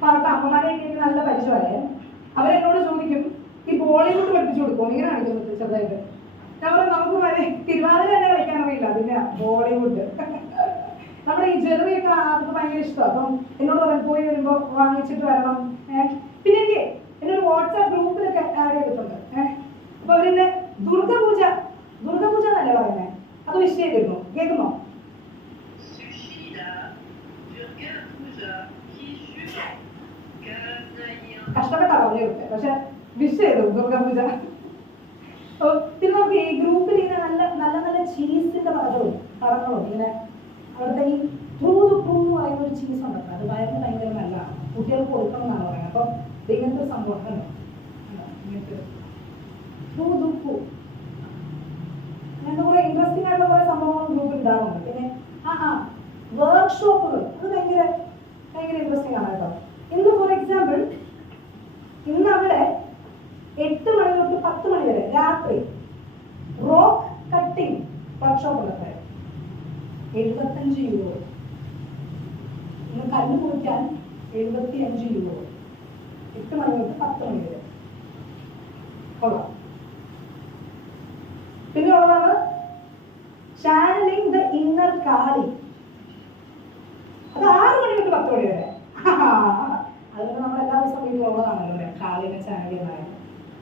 അവരുടെ അമ്മമാരെയൊക്കെ എനിക്ക് നല്ല പരിചയമായേ. അവരെന്നോട് ചോദിക്കും ഈ ബോളിവുഡ് പഠിപ്പിച്ചു കൊടുക്കും, ഇങ്ങനെ കാണിക്കുന്നത് ചെറുതായിട്ട്. ഞാൻ പറയും നമുക്ക് വരെ തിരുവാതിര തന്നെ കളിക്കാൻ അറിയില്ല, അതിന്റെ ബോളിവുഡ്. നമ്മുടെ ഈ ജ്വല്ലറിയൊക്കെ അവർക്ക് ഭയങ്കര ഇഷ്ടമാണ്. അപ്പം എന്നോട് പറയാൻ പോയി വരുമ്പോൾ വാങ്ങിച്ചിട്ട് വരണം. പിന്നെ എനിക്ക് എന്നൊരു വാട്സാപ്പ് ഗ്രൂപ്പിലൊക്കെ ആഡ് ചെയ്തിട്ടുണ്ട്. അപ്പൊ അവരെന്നെ ദുർഗപൂജ എന്നല്ലേ പറയുന്നത്, അത് വിഷ് ചെയ്തിരുന്നു. കേൾക്കുന്നോ? കഷ്ടപ്പെട്ടാ പറഞ്ഞു കൊടുത്തത്, പക്ഷെ വിഷ് ചെയ്തു ദുർഗപൂജ. പിന്നെ നമുക്ക് ഈ ഗ്രൂപ്പിൽ ഇങ്ങനെ നല്ല നല്ല നല്ല ചീസിന്റെ പടങ്ങളും ഇങ്ങനെ അവിടുത്തെ ഈ ട്രൂ എന്ന് പറയുന്ന ഒരു ചീസ് ഉണ്ടല്ലോ, അത് വയറിന് ഭയങ്കര നല്ലതാണ്, കുട്ടികൾക്ക് കൊടുക്കണം എന്നാണ് പറയുന്നത്. അപ്പം ഇങ്ങനത്തെ സംഭവം കണ്ടോ, ഇങ്ങനത്തെ അങ്ങനത്തെ കുറെ ഇൻട്രസ്റ്റിംഗ് ആയിട്ടുള്ള കുറെ സംഭവങ്ങളും ഗ്രൂപ്പിൽ ഉണ്ടാകുന്നുണ്ട്. പിന്നെ വർക്ക്ഷോപ്പുകൾ, അത് ഭയങ്കര ഇൻട്രസ്റ്റിംഗ് ആണ് കേട്ടോ. ഇന്ന് ഫോർ എക്സാമ്പിൾ ഇന്ന് അവിടെ 8 മണി തൊട്ട് 10 മണി വരെ രാത്രി റോക്ക് കട്ടിംഗ് വർക്ക്ഷോപ്പ് ഉള്ളത് 75 യൂറോ. ഇന്ന് കല്ല് മുറിക്കാൻ 75 യൂറോ. 8 മണി തൊട്ട് 10 മണി വരെ കൊള്ളാം. പിന്നെ ഉള്ളതാണ് ചാനലിംഗ് ദ ഇന്നർ കാളി, അത് 6 മണി തൊട്ട് 10 മണി വരെ. അതുകൊണ്ട് നമ്മൾ എല്ലാ ദിവസവും വീട്ടിലുള്ളതാണല്ലോ കാളിനെ ചാനൽ ചെയ്യുന്നത്.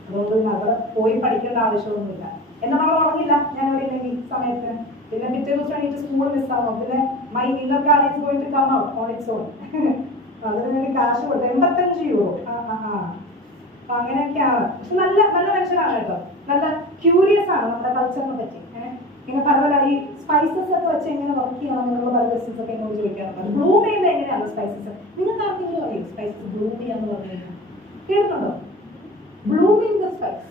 അതുകൊണ്ട് പിന്നെ അവിടെ പോയി പഠിക്കേണ്ട ആവശ്യമൊന്നുമില്ല. എന്നാൽ നമ്മൾ ഉറങ്ങില്ല, ഞാൻ ഇവിടെ ഇല്ലെങ്കിൽ സമയത്തിന്, പിന്നെ പിറ്റേ ദിവസം എണീറ്റ് സ്കൂൾ മിസ്സാകും. പിന്നെ my inner Kali is going to come out on it's on. അതിന് വേണ്ടി കാശ് കൊടുത്തു 85 യൂറോ. അപ്പൊ അങ്ങനെയൊക്കെയാണ്. പക്ഷെ നല്ല നല്ല മനുഷ്യനാണ് കേട്ടോ, നല്ല ക്യൂരിയസ് ആണ് നമ്മുടെ കൾച്ചറിനെ പറ്റി. ഇങ്ങനെ പല പല ഈ സ്പൈസസ് ഒക്കെ വെച്ച് എങ്ങനെ വർക്ക് ചെയ്യണം എന്നുള്ള പല റെസിപ്പീസ് ഒക്കെ എന്നോട് ചോദിക്കാറുണ്ട്. ബ്ലൂം ചെയ്യുന്നത് എങ്ങനെയാണ് സ്പൈസസ്? നിങ്ങൾക്ക് ആർക്കെങ്കിലും അറിയും സ്പൈസസ് ബ്ലൂം ചെയ്യാന്ന് പറഞ്ഞു കഴിഞ്ഞാൽ? കേട്ടിട്ടുണ്ടോ? ബ്ലൂമിങ് ദ സ്പൈസ്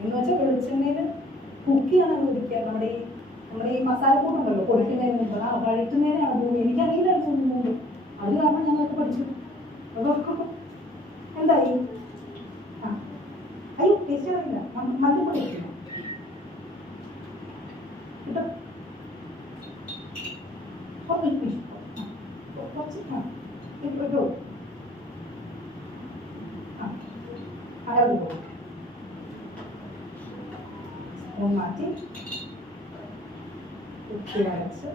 എന്ന് വെച്ചാൽ വെളിച്ചെണ്ണയിൽ കുക്ക് ചെയ്യാൻ അനുവദിക്കുക. നമ്മുടെ ഈ മസാലക്കൂട്ടുണ്ടല്ലോ പൊടിക്കുന്നതിന് മുമ്പ് കഴിക്കുന്നതിനാണ് ബ്ലൂം. എനിക്കറിയില്ലായിരുന്നു മുമ്പ്, അത് കാരണം ഞങ്ങൾക്ക് പഠിച്ചു. അപ്പോൾ എന്തായി? അയ്യോ ടേസ്റ്റ് അറിയില്ല, മല്ലിപ്പൊടി കിട്ടും മാറ്റി അരച്ച്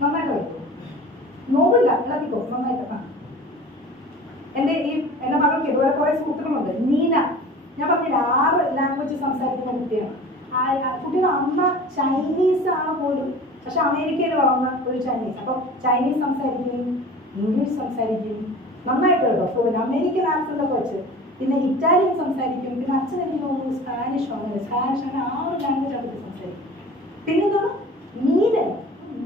നന്നായിട്ട് വയ്ക്കും. നോവില്ല, ഇളക്കിക്കോ നന്നായിട്ട്. എന്റെ മകൾക്ക് ഇതുപോലെ കുറെ സുഹൃത്തുക്കളുണ്ട്. നീന, ഞാൻ പറഞ്ഞില്ല 6 ലാംഗ്വേജ് സംസാരിക്കുന്ന കുട്ടിയാണ്. കുട്ടിയുടെ അമ്മ ചൈനീസ് ആണ് പോലും, പക്ഷെ അമേരിക്കയിൽ വളർന്ന ഒരു ചൈനീസ്. അപ്പൊ ചൈനീസ് സംസാരിക്കും, ഇംഗ്ലീഷ് സംസാരിക്കും നന്നായിട്ട് കേട്ടോ, സ്കൂളിൽ അമേരിക്കൻ ആക്സന്റ് ഒക്കെ വെച്ച്. പിന്നെ ഇറ്റാലിയൻ സംസാരിക്കും. പിന്നെ അച്ഛൻ എനിക്ക് തോന്നുന്നു സ്പാനിഷ് അങ്ങനെ 6 ലാംഗ്വേജ് അവർക്ക് സംസാരിക്കും. പിന്നെ എന്താണ് നീലൻ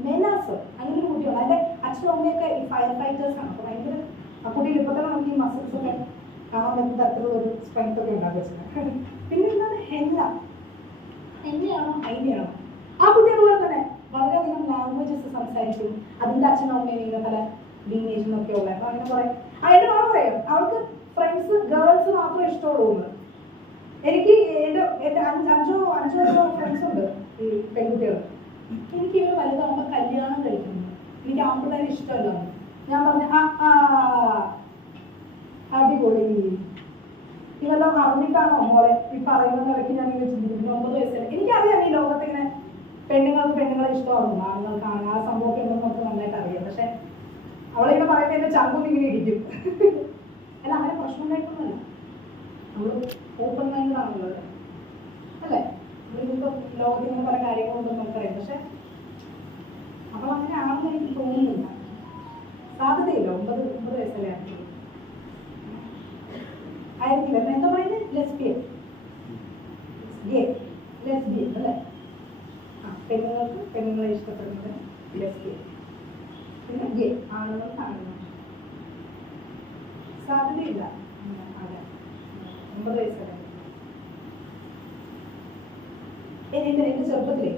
മെനാസ്, അങ്ങനെ ഒരു കുട്ടിയാണ്. അതിന്റെ അച്ഛനും അമ്മയൊക്കെ ഈ ഫയർ ഫൈറ്റേഴ്സ് ആണ്. അപ്പൊ ഭയങ്കര ആ കുട്ടിയിൽ ഇപ്പൊ തന്നെ നമുക്ക് ഈ മസിൽസ് ഒക്കെ കാണാൻ പറ്റുന്ന തരത്തിലുള്ള ഒരു സ്ട്രെങ്ത് ഒക്കെ ഉണ്ടാക്കി വെച്ചത്. പിന്നെ എന്താണ് ഹെന്നയാണോ ഹൈനയാണോ, ആ കുട്ടി അതുപോലെ തന്നെ വളരെയധികം ലാംഗ്വേജസ് സംസാരിക്കും. അതിന്റെ അച്ഛനും അമ്മയും ഇങ്ങനെ പല ലീനേജിൽ നിന്നൊക്കെ ഉള്ളത്. അപ്പൊ അങ്ങനെ കുറെ അതിന്റെ മകൾ പറയാം അവർക്ക് ഫ്രണ്ട്സ് ഗേൾസ് മാത്രമേ ഇഷ്ടമുള്ളൂ. എനിക്ക് എന്റെ 5 ഫ്രണ്ട്സ് ഉണ്ട് ഈ പെൺകുട്ടികൾ. എനിക്ക് ഇവർ വലുതാകുമ്പോൾ കല്യാണം കഴിക്കുന്നു, എനിക്ക് ആൺപിള്ളേരെ ഇഷ്ടമല്ല. ഞാൻ പറഞ്ഞു അടിപൊളി, ഇതെല്ലാം അറിഞ്ഞിട്ടാണോ മോളെ ഈ പറയുന്ന നിലയ്ക്ക് ഞാൻ ഇങ്ങനെ ചിന്തിക്കുന്നു. 9 വയസ്സല്ലേ. എനിക്കറിയാം ഈ ലോകത്ത് ഇങ്ങനെ പെണ്ണുങ്ങളെ ഇഷ്ടമാകുന്നു, ആണുങ്ങൾക്കാണ് ആ സംഭവമൊക്കെ ഉണ്ടെന്ന് നമുക്ക് നന്നായിട്ട് അറിയാം. പക്ഷെ അവളിങ്ങനെ പറയുന്നത് എന്റെ ചങ്കൊന്നും ഇങ്ങനെ ഇരിക്കും. അല്ല അങ്ങനെ പ്രശ്നം ഉണ്ടായിട്ടൊന്നുമല്ല, നമ്മൾ ഓപ്പൺ മൈൻഡ് ആണല്ലോ അല്ലേ. നമ്മളിപ്പോ ലോകത്ത് ഇങ്ങനെ പല കാര്യങ്ങളുണ്ടെന്ന് നമുക്കറിയാം. പക്ഷെ അവൾ അങ്ങനെ ആണെന്ന് എനിക്ക് തോന്നുന്നില്ല, സാധ്യതയില്ല. 9 വയസ്സല്ലേ ആയിരിക്കില്ല. എന്താ പറയുന്നത്? ലെസ്ബിയൻ അല്ലേ? പെണ്ണുങ്ങളെ ഇഷ്ടപ്പെടുന്നത് ലെസ്ബിയൻ. പിന്നെ ഗേ ആണുങ്ങൾക്ക് ആണുങ്ങൾ. സാധ്യതയില്ല. അതെ 9 വയസ്സല്ലേ. എന്റെ ചെറുപ്പത്തിലെ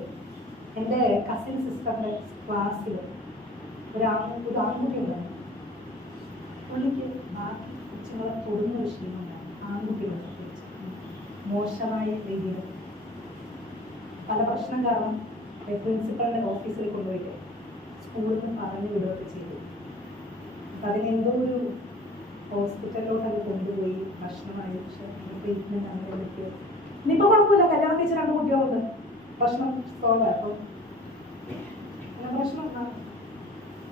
എൻ്റെ കസിൻ സിസ്റ്ററിന്റെ ക്ലാസ്സിൽ ഒരു ആൺകുട്ടി ഉണ്ടായിരുന്നു. പുള്ളിക്ക് കൊച്ചുങ്ങളെ തൊടുന്ന ഒരു ശീലമുണ്ടാകും, ആൺകുട്ടികൾ പ്രത്യേകിച്ച് മോശമായ രീതിയിൽ പല പ്രശ്നം കാരണം പ്രിൻസിപ്പളിൻ്റെ ഓഫീസിൽ കൊണ്ടുപോയിട്ട് സ്കൂളിൽ നിന്ന് പറഞ്ഞു വിടുകയൊക്കെ ചെയ്തു. അപ്പം അതിനെന്തോ ഒരു ഹോസ്പിറ്റലിലോട്ട് അത് കൊണ്ടുപോയി ഭക്ഷണമായി ട്രീറ്റ്മെൻറ്റ് അങ്ങനെ എടുക്കുക. ഇനിയിപ്പോൾ കുഴപ്പമില്ല, കല്യാണം കഴിച്ച 2 കുട്ടികളുണ്ട്, പ്രശ്നം സോൾവ്. അപ്പം പ്രശ്നം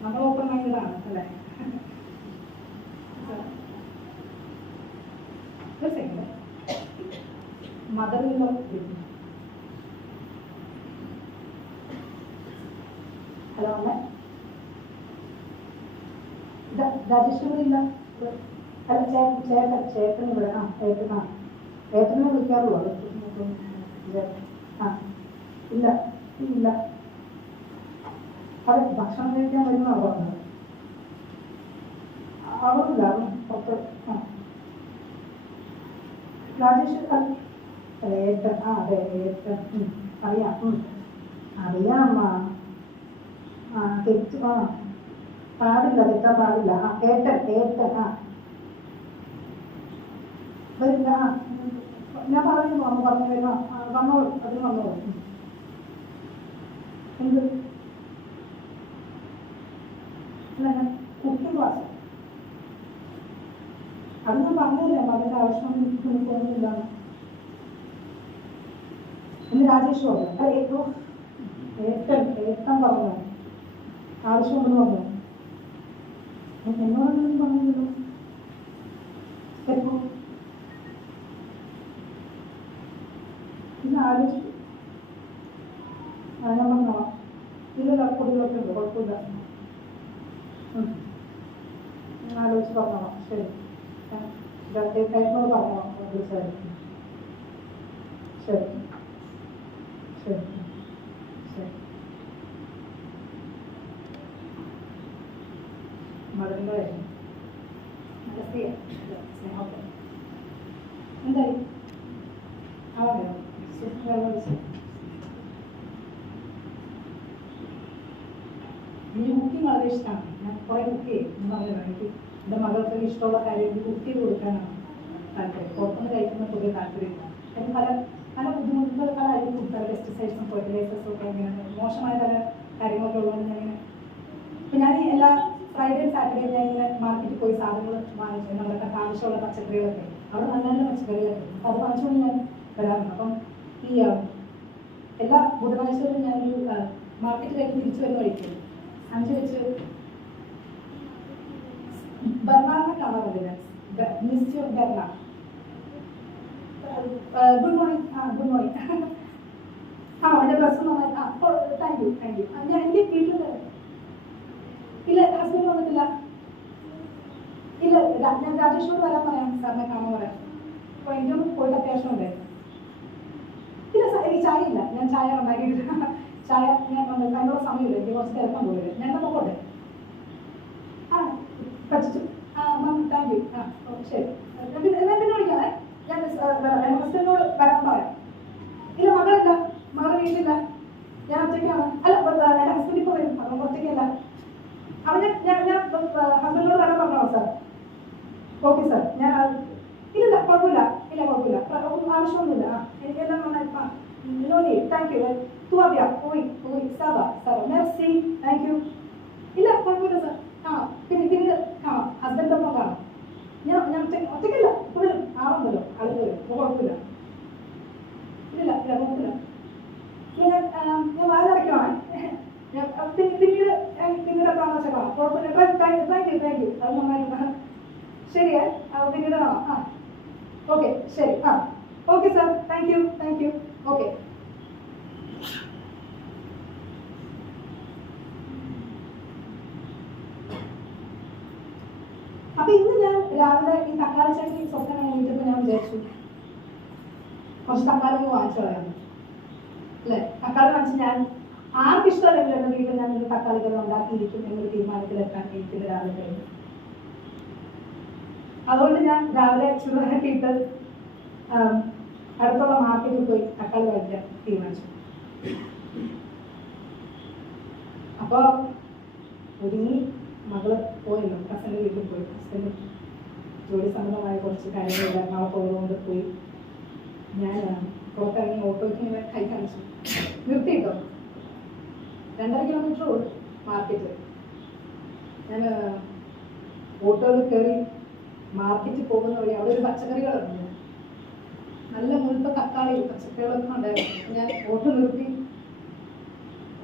നമ്മൾ ഓപ്പൺ മൈൻഡാണ് അല്ലേ? ഒരു സെക്കൻഡ്, മദറിലോ ഹലോ അല്ലേ? രാജേശ്വരി ഇല്ല, അല്ല ചേട്ടൻ ഇവിടെ. ഏട്ടനെ വിളിക്കാറുള്ളൂ. ഇല്ല ഇല്ല, അതെ ഭക്ഷണം കഴിക്കാൻ വരുന്ന പറഞ്ഞത്. അവരില്ല, പുറത്ത്. രാജേഷ് ഏട്ടൻ, അതെ ഏട്ടൻ, അറിയാം അറിയാം. തെറ്റ് പാടില്ല, തെറ്റാൻ പാടില്ല. ഏട്ടൻ വരില്ല. ഞാൻ പറഞ്ഞു വരുന്ന വന്നോളൂ, അതിന് വന്നോളൂ. എന്ത് കുക്കിംഗ് ക്ലാസ് അത് ഞാൻ പറഞ്ഞില്ല, അതിൻ്റെ ആവശ്യം എനിക്ക് തോന്നുന്നില്ല എന്ന് രാജേഷ് പറഞ്ഞു. ഏട്ടൻ പറഞ്ഞു ആവശ്യമുണ്ടെന്ന് പറഞ്ഞു. എന്നോടൊന്നും പറഞ്ഞില്ലല്ലോ. എപ്പോ ഇന്ന് ആലോചിച്ചു. ഞാൻ പറഞ്ഞോളാം. ഇല്ലല്ലോ, കുട്ടികളൊക്കെ ഉണ്ട്, കുഴപ്പമില്ല. ഞാൻ ആലോചിച്ച് പറഞ്ഞോളാം. ശരി, ഏട്ടനോട് പറഞ്ഞോളാം വിളിച്ചായിരിക്കും. ശരി ശരി ശരി. മദറിൻ്റെ കാര്യം സ്നേഹമൊക്കെ എന്തായി ആവായോ? എനിക്ക് കുക്കിംഗ് വളരെ ഇഷ്ടമാണ്. ഞാൻ കുറേ കുക്ക് ചെയ്യും എന്ന് പറഞ്ഞല്ലോ. എനിക്ക് എൻ്റെ മകൾക്ക് ഇഷ്ടമുള്ള കാര്യം എനിക്ക് കുക്ക് ചെയ്ത് കൊടുക്കാനാണ് താല്പര്യം. പുറത്തുനിന്ന് കഴിക്കുന്ന പൊതുവെ താല്പര്യമില്ല. അതിന് പല ബുദ്ധിമുട്ടുകൾ, പല അരിക്കും പല പെസ്റ്റിസൈഡ്സും ഫെർട്ടിലൈസേഴ്സും ഒക്കെ ഇങ്ങനെ മോശമായ പല കാര്യങ്ങളൊക്കെ ഉള്ളതുകൊണ്ട് ഞാനിങ്ങനെ ഇപ്പം ഞാൻ എല്ലാ ഫ്രൈഡേ സാറ്റർഡേ ഞാൻ ഇങ്ങനെ മാർക്കറ്റിൽ പോയി സാധനങ്ങൾ വാങ്ങിച്ചു, നമ്മുടെ ആവശ്യമുള്ള പച്ചക്കറികളൊക്കെ അവിടെ നല്ല നല്ല പച്ചക്കറികളൊക്കെ അപ്പം അത് വാങ്ങിച്ചുകൊണ്ട് ഞാൻ വരാറുണ്ട്. അപ്പം ഈ എല്ലാ ബുധനാഴ്ചകളിലും ഞാനൊരു മാർക്കറ്റിലേക്ക് തിരിച്ചു വരുന്ന വഴിക്ക് 5 വെച്ച് ബർണാറിനെ കാണാറുണ്ട്. മിനിസ്ട്രി ഓഫ് ബർണാർ. Good morning. Good morning. എൻ്റെ ഡ്രസ്സ് നന്നായി. Thank you. ഞാൻ എൻ്റെ വീട്ടിൽ ഇല്ല, ഹസ്ബൻഡ് വന്നിട്ടില്ല. ഇല്ല, ഞാൻ രാജേഷിനോട് വരാൻ പറയാം, സാറിനെ കാണാൻ പറയാം. അപ്പോൾ എനിക്കൊന്ന് പോയിട്ട് അത്യാവശ്യമുണ്ട്. ഇല്ല സാർ, എനിക്ക് ചായ ഇല്ല, ഞാൻ ചായ ഉണ്ടാക്കിയിട്ടില്ല. ചായ ഞാൻ അതിനുള്ള സമയമില്ല, എനിക്ക് കുറച്ച് തിരക്കാൻ പോയില്ല. ഞാൻ എന്നാൽ പോകട്ടെ. പഠിച്ചു. Thank you. ശരി, എന്നാൽ പിന്നെ വിളിക്കാമേ. ഞാൻ ഹസ്ബൻഡിനോട് വരാൻ പറയാം. ഇല്ല, മകൾ വീട്ടിലില്ല, ഞാൻ ഒറ്റയ്ക്കാണ്. അല്ല, എൻ്റെ ഹസ്ബൻഡ് ഇപ്പോൾ വരും, അപ്പം ഒറ്റയ്ക്കല്ല. അവൻ ഞാൻ ഹസ്ബൻഡിനോട് വരാൻ പറഞ്ഞോ സാർ? Okay sir. ഞാൻ ഇല്ല കുഴപ്പമില്ല, ആവശ്യമൊന്നുമില്ല. എനിക്കെല്ലാം നന്നായി. No need, thank you. തുവാ പോയി സാബാ മെർസി, താങ്ക് യു. ഇല്ല കുഴപ്പമില്ല സാർ. പിന്നെ ഹസ്ബൻഡൊപ്പം കാണാം. ഞാൻ ഒറ്റയ്ക്കല്ല, ഇപ്പോൾ വരും. ആളുണ്ടല്ലോ, ആളുകൾ വരും, അപ്പോൾ കുഴപ്പമില്ല. ഇല്ല കുഴപ്പമില്ല. ഞാൻ വാലടയ്ക്കുവാണ്. പിന്നീട് എപ്പോഴാണെന്ന് വെച്ചാൽ കാണാം, കുഴപ്പമില്ല. Thank you. അത് നന്നായിട്ട് ശരിയേ, പിന്നീട് കാണാം. ഓക്കെ ശരി. Okay sir, thank you. Okay. അപ്പൊ ഇന്ന് ഞാൻ രാവിലെ ഈ തക്കാളി ചട്നി സ്വപ്നം കഴിഞ്ഞിട്ടപ്പോൾ ഞാൻ വിചാരിച്ചു കുറച്ച് തക്കാളി വാങ്ങിച്ചു കളയാം അല്ലേ. തക്കാളി വാങ്ങിച്ച് ഞാൻ ആർക്കും ഇഷ്ടമല്ലെങ്കിൽ എൻ്റെ വീട്ടിൽ ഞാൻ ഒരു തക്കാളി കറി ഉണ്ടാക്കിയിരിക്കും എന്നൊരു തീരുമാനത്തിലെത്താൻ എനിക്കിന്ന് രാവിലെ കഴിഞ്ഞു. അതുകൊണ്ട് ഞാൻ രാവിലെ ചുടുവാക്കിയിട്ട് അടുത്തുള്ള മാർക്കറ്റിൽ പോയി തക്കാളി വാങ്ങിക്കാൻ തീരുമാനിച്ചു. അപ്പോൾ ഒരുങ്ങി മകള് പോയല്ലോ, കസിൻ്റെ വീട്ടിൽ പോയി. ഹസ്ബൻഡ് ജോലി സംബന്ധമായ കുറച്ച് കാര്യങ്ങൾ എറണാകുളത്തുള്ളതുകൊണ്ട് പോയി. ഞാൻ പുറത്തിറങ്ങി ഓട്ടോയ്ക്ക് ഇങ്ങനെ കൈ കാണിച്ചു നിർത്തിയിട്ടോ. 2.5 കിലോമീറ്റർ ഉള്ളു മാർക്കറ്റ്. ഞാൻ ഓട്ടോയിൽ കയറി മാർക്കറ്റിൽ പോകുന്ന വഴി അവിടെ ഒരു പച്ചക്കറികളുണ്ട്, നല്ല മുഴുത്ത തക്കാളി പച്ചക്കറികളൊക്കെ ഉണ്ടായിരുന്നു. ഞാൻ ഓട്ടോ നിർത്തി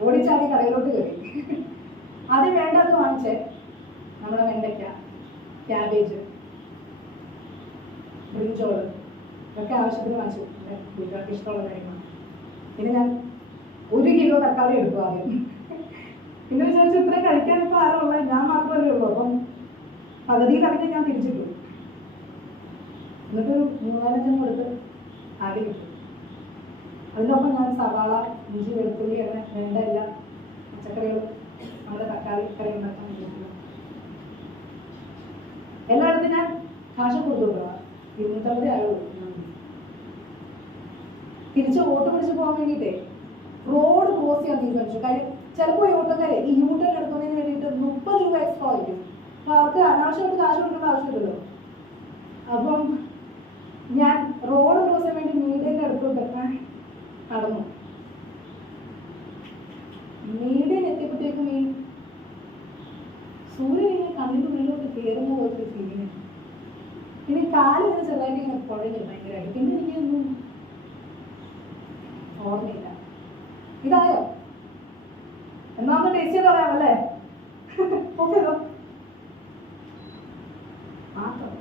ഓടിച്ചാടി കടയിലോട്ട് കയറി. ആദ്യം വേണ്ടത് വാങ്ങിച്ചേ നമ്മുടെ വെണ്ടയ്ക്ക, ക്യാബേജ്, ബ്രിഞ്ചോള് ഒക്കെ ആവശ്യത്തിന് വാങ്ങിച്ചു. വീട്ടുകാർക്ക് ഇഷ്ടമുള്ള കാര്യങ്ങൾ. പിന്നെ ഞാൻ 1 കിലോ തക്കാളി എടുക്കും ആദ്യം. പിന്നെ വിചാരിച്ചു ഇത്രയും കഴിക്കാൻ ഇപ്പോൾ ആരും ഉള്ളത് ഞാൻ മാത്രമല്ലേ ഉള്ളൂ. അപ്പം പകുതി കടഞ്ഞ് ഞാൻ തിരിച്ചിട്ടു. എന്നിട്ടൊരു 3-4 എടുത്ത് ആദ്യം കിട്ടും. അതിനൊപ്പം ഞാൻ സവാള, ഇഞ്ചി, വെളുത്തുള്ളി അങ്ങനെ വേണ്ട എല്ലാ പച്ചക്കറികളും നമ്മുടെ തക്കാളി കറി ഉണ്ടാക്കാൻ വേണ്ടിയിട്ടുള്ള എല്ലായിടത്തും ഞാൻ കാശ് കൊടുത്തു. 250 ആയുള്ളൂ. തിരിച്ച് ഓട്ടോ പിടിച്ച് പോകാൻ വേണ്ടിയിട്ടേ റോഡ് ക്രോസ് ചെയ്യാൻ തീരുമാനിച്ചു. കാര്യം ചിലപ്പോൾ ഈ ഓട്ടോക്കാരെ ഈ യൂട്ടേൺ എടുക്കുന്നതിന് വേണ്ടിയിട്ട് 30 രൂപ എക്സ്ട്രാ ആയിരിക്കും. അപ്പോൾ അവർക്ക് അനാവശ്യമായിട്ട് കാശ് കൊടുക്കേണ്ട ആവശ്യമില്ലല്ലോ. അപ്പം ഞാൻ റോഡ് ക്രോസ് ചെയ്യാൻ വേണ്ടി മീഡിയൻ്റെ അടുത്തോട്ടൊക്കെ നടന്നു. മീഡിയൻ എത്തിയപ്പോഴത്തേക്കും ഈ സൂര്യൻ ഇങ്ങനെ കണ്ണിൻ്റെ ഉള്ളിലോട്ട് കയറുന്ന പോലത്തെ ഫീലിംഗ്. പിന്നെ കാലിങ്ങനെ ചെറുതായിട്ട് ഇങ്ങനെ കുഴഞ്ഞു ഭയങ്കരമായിട്ട്. പിന്നെ എനിക്കൊന്നും ഓർമ്മയില്ല. ഇതായോ എന്നാ ഒന്ന് ടേസ്റ്റ് ചെയ്ത് പറയാമല്ലേ? ഓക്കെ മാത്രം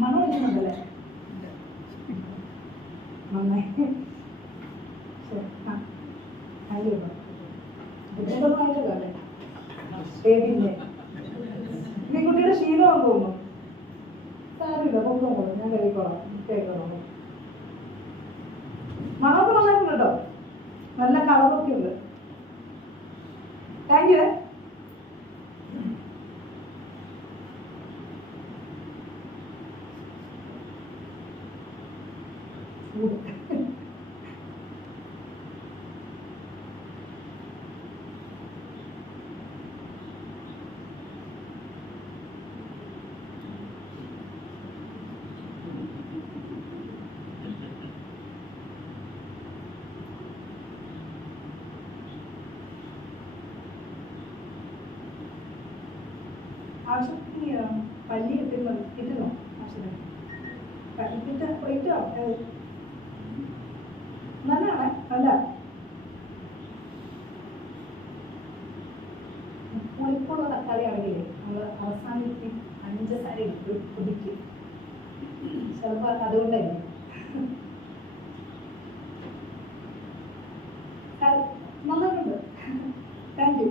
മണം എടുക്കുന്നുണ്ടല്ലേ? നന്നായി. ശരി. ബുദ്ധിമുട്ടൊന്നും ആയിട്ടല്ലോ അല്ലേ? ഏതിൻ്റെ ഈ കുട്ടിയുടെ ശീലമാണെന്ന് തോന്നുന്നു. സാരമില്ല, പൊക്കോളൂ, ഞാൻ കഴിക്കോളാം. കേൾക്കോളാം. മണമൊക്കെ നന്നായിട്ടുണ്ട് കേട്ടോ, നല്ല കളറൊക്കെ ഉണ്ട്. Thank you. ആവശ്യത്തിന് പല്ലി കിട്ടുന്നോ? ആവശ്യത്തിന് പ്ലേറ്റോ നല്ലതാണ്. അല്ല പുളിപ്പുള്ള തക്കാളി ആണെങ്കിലേ നമ്മൾ അവസാനിക്ക് 5 സാരി കുടിക്കും. ചിലപ്പോൾ അതുകൊണ്ടായിരിക്കും. നന്നായിട്ടുണ്ട്. Thank you.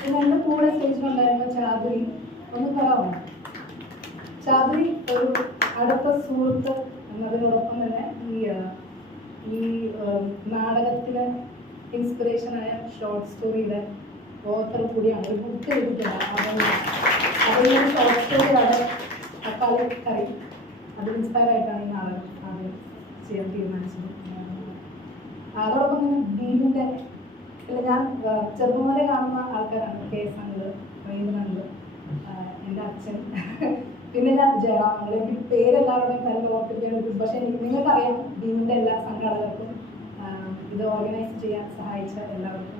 പിന്നെ എൻ്റെ കൂടെ സ്റ്റേജിലുണ്ടായിരുന്ന ചാതുരി ഒന്ന് പറയാമോ? ചാതുരി ഒരു അടുത്ത സുഹൃത്ത് എന്നതിനോടൊപ്പം തന്നെ ഈ നാടകത്തിന് ഇൻസ്പിറേഷനായ ഷോർട്ട് സ്റ്റോറിയുടെ ഓത്തർ കൂടിയാണ്. ഒരു ബുക്ക് എഴുതിയിട്ടുണ്ട്. അതിൽ ഷോർട്ട് സ്റ്റോറിയാണ് തക്കാളി കറി. അത് ഇൻസ്പയർ ആയിട്ടാണ് ഈ നാടകം ആദ്യം ചെയ്യാൻ തീരുമാനിച്ചത്. അതോടൊപ്പം തന്നെ ഭീമിൻ്റെ ഞാൻ ചെറുപ്പം മുതലേ കാണുന്ന ആൾക്കാരാണ്. KS അങ്കിള്, റവീന്ദ്രനങ്കിള്, എൻ്റെ അച്ഛൻ, പിന്നെ ഞാൻ ജയറാമങ്ങൾ. എനിക്ക് പേരെല്ലാവരുടെയും കല്ല് ഓർത്തിരിക്കാൻ പറ്റും. പക്ഷെ നിങ്ങൾക്കറിയാം ഭീമിൻ്റെ എല്ലാ സംഘാടകർക്കും ഇത് ഓർഗനൈസ് ചെയ്യാൻ സഹായിച്ച എല്ലാവർക്കും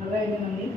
വളരെ നന്ദി.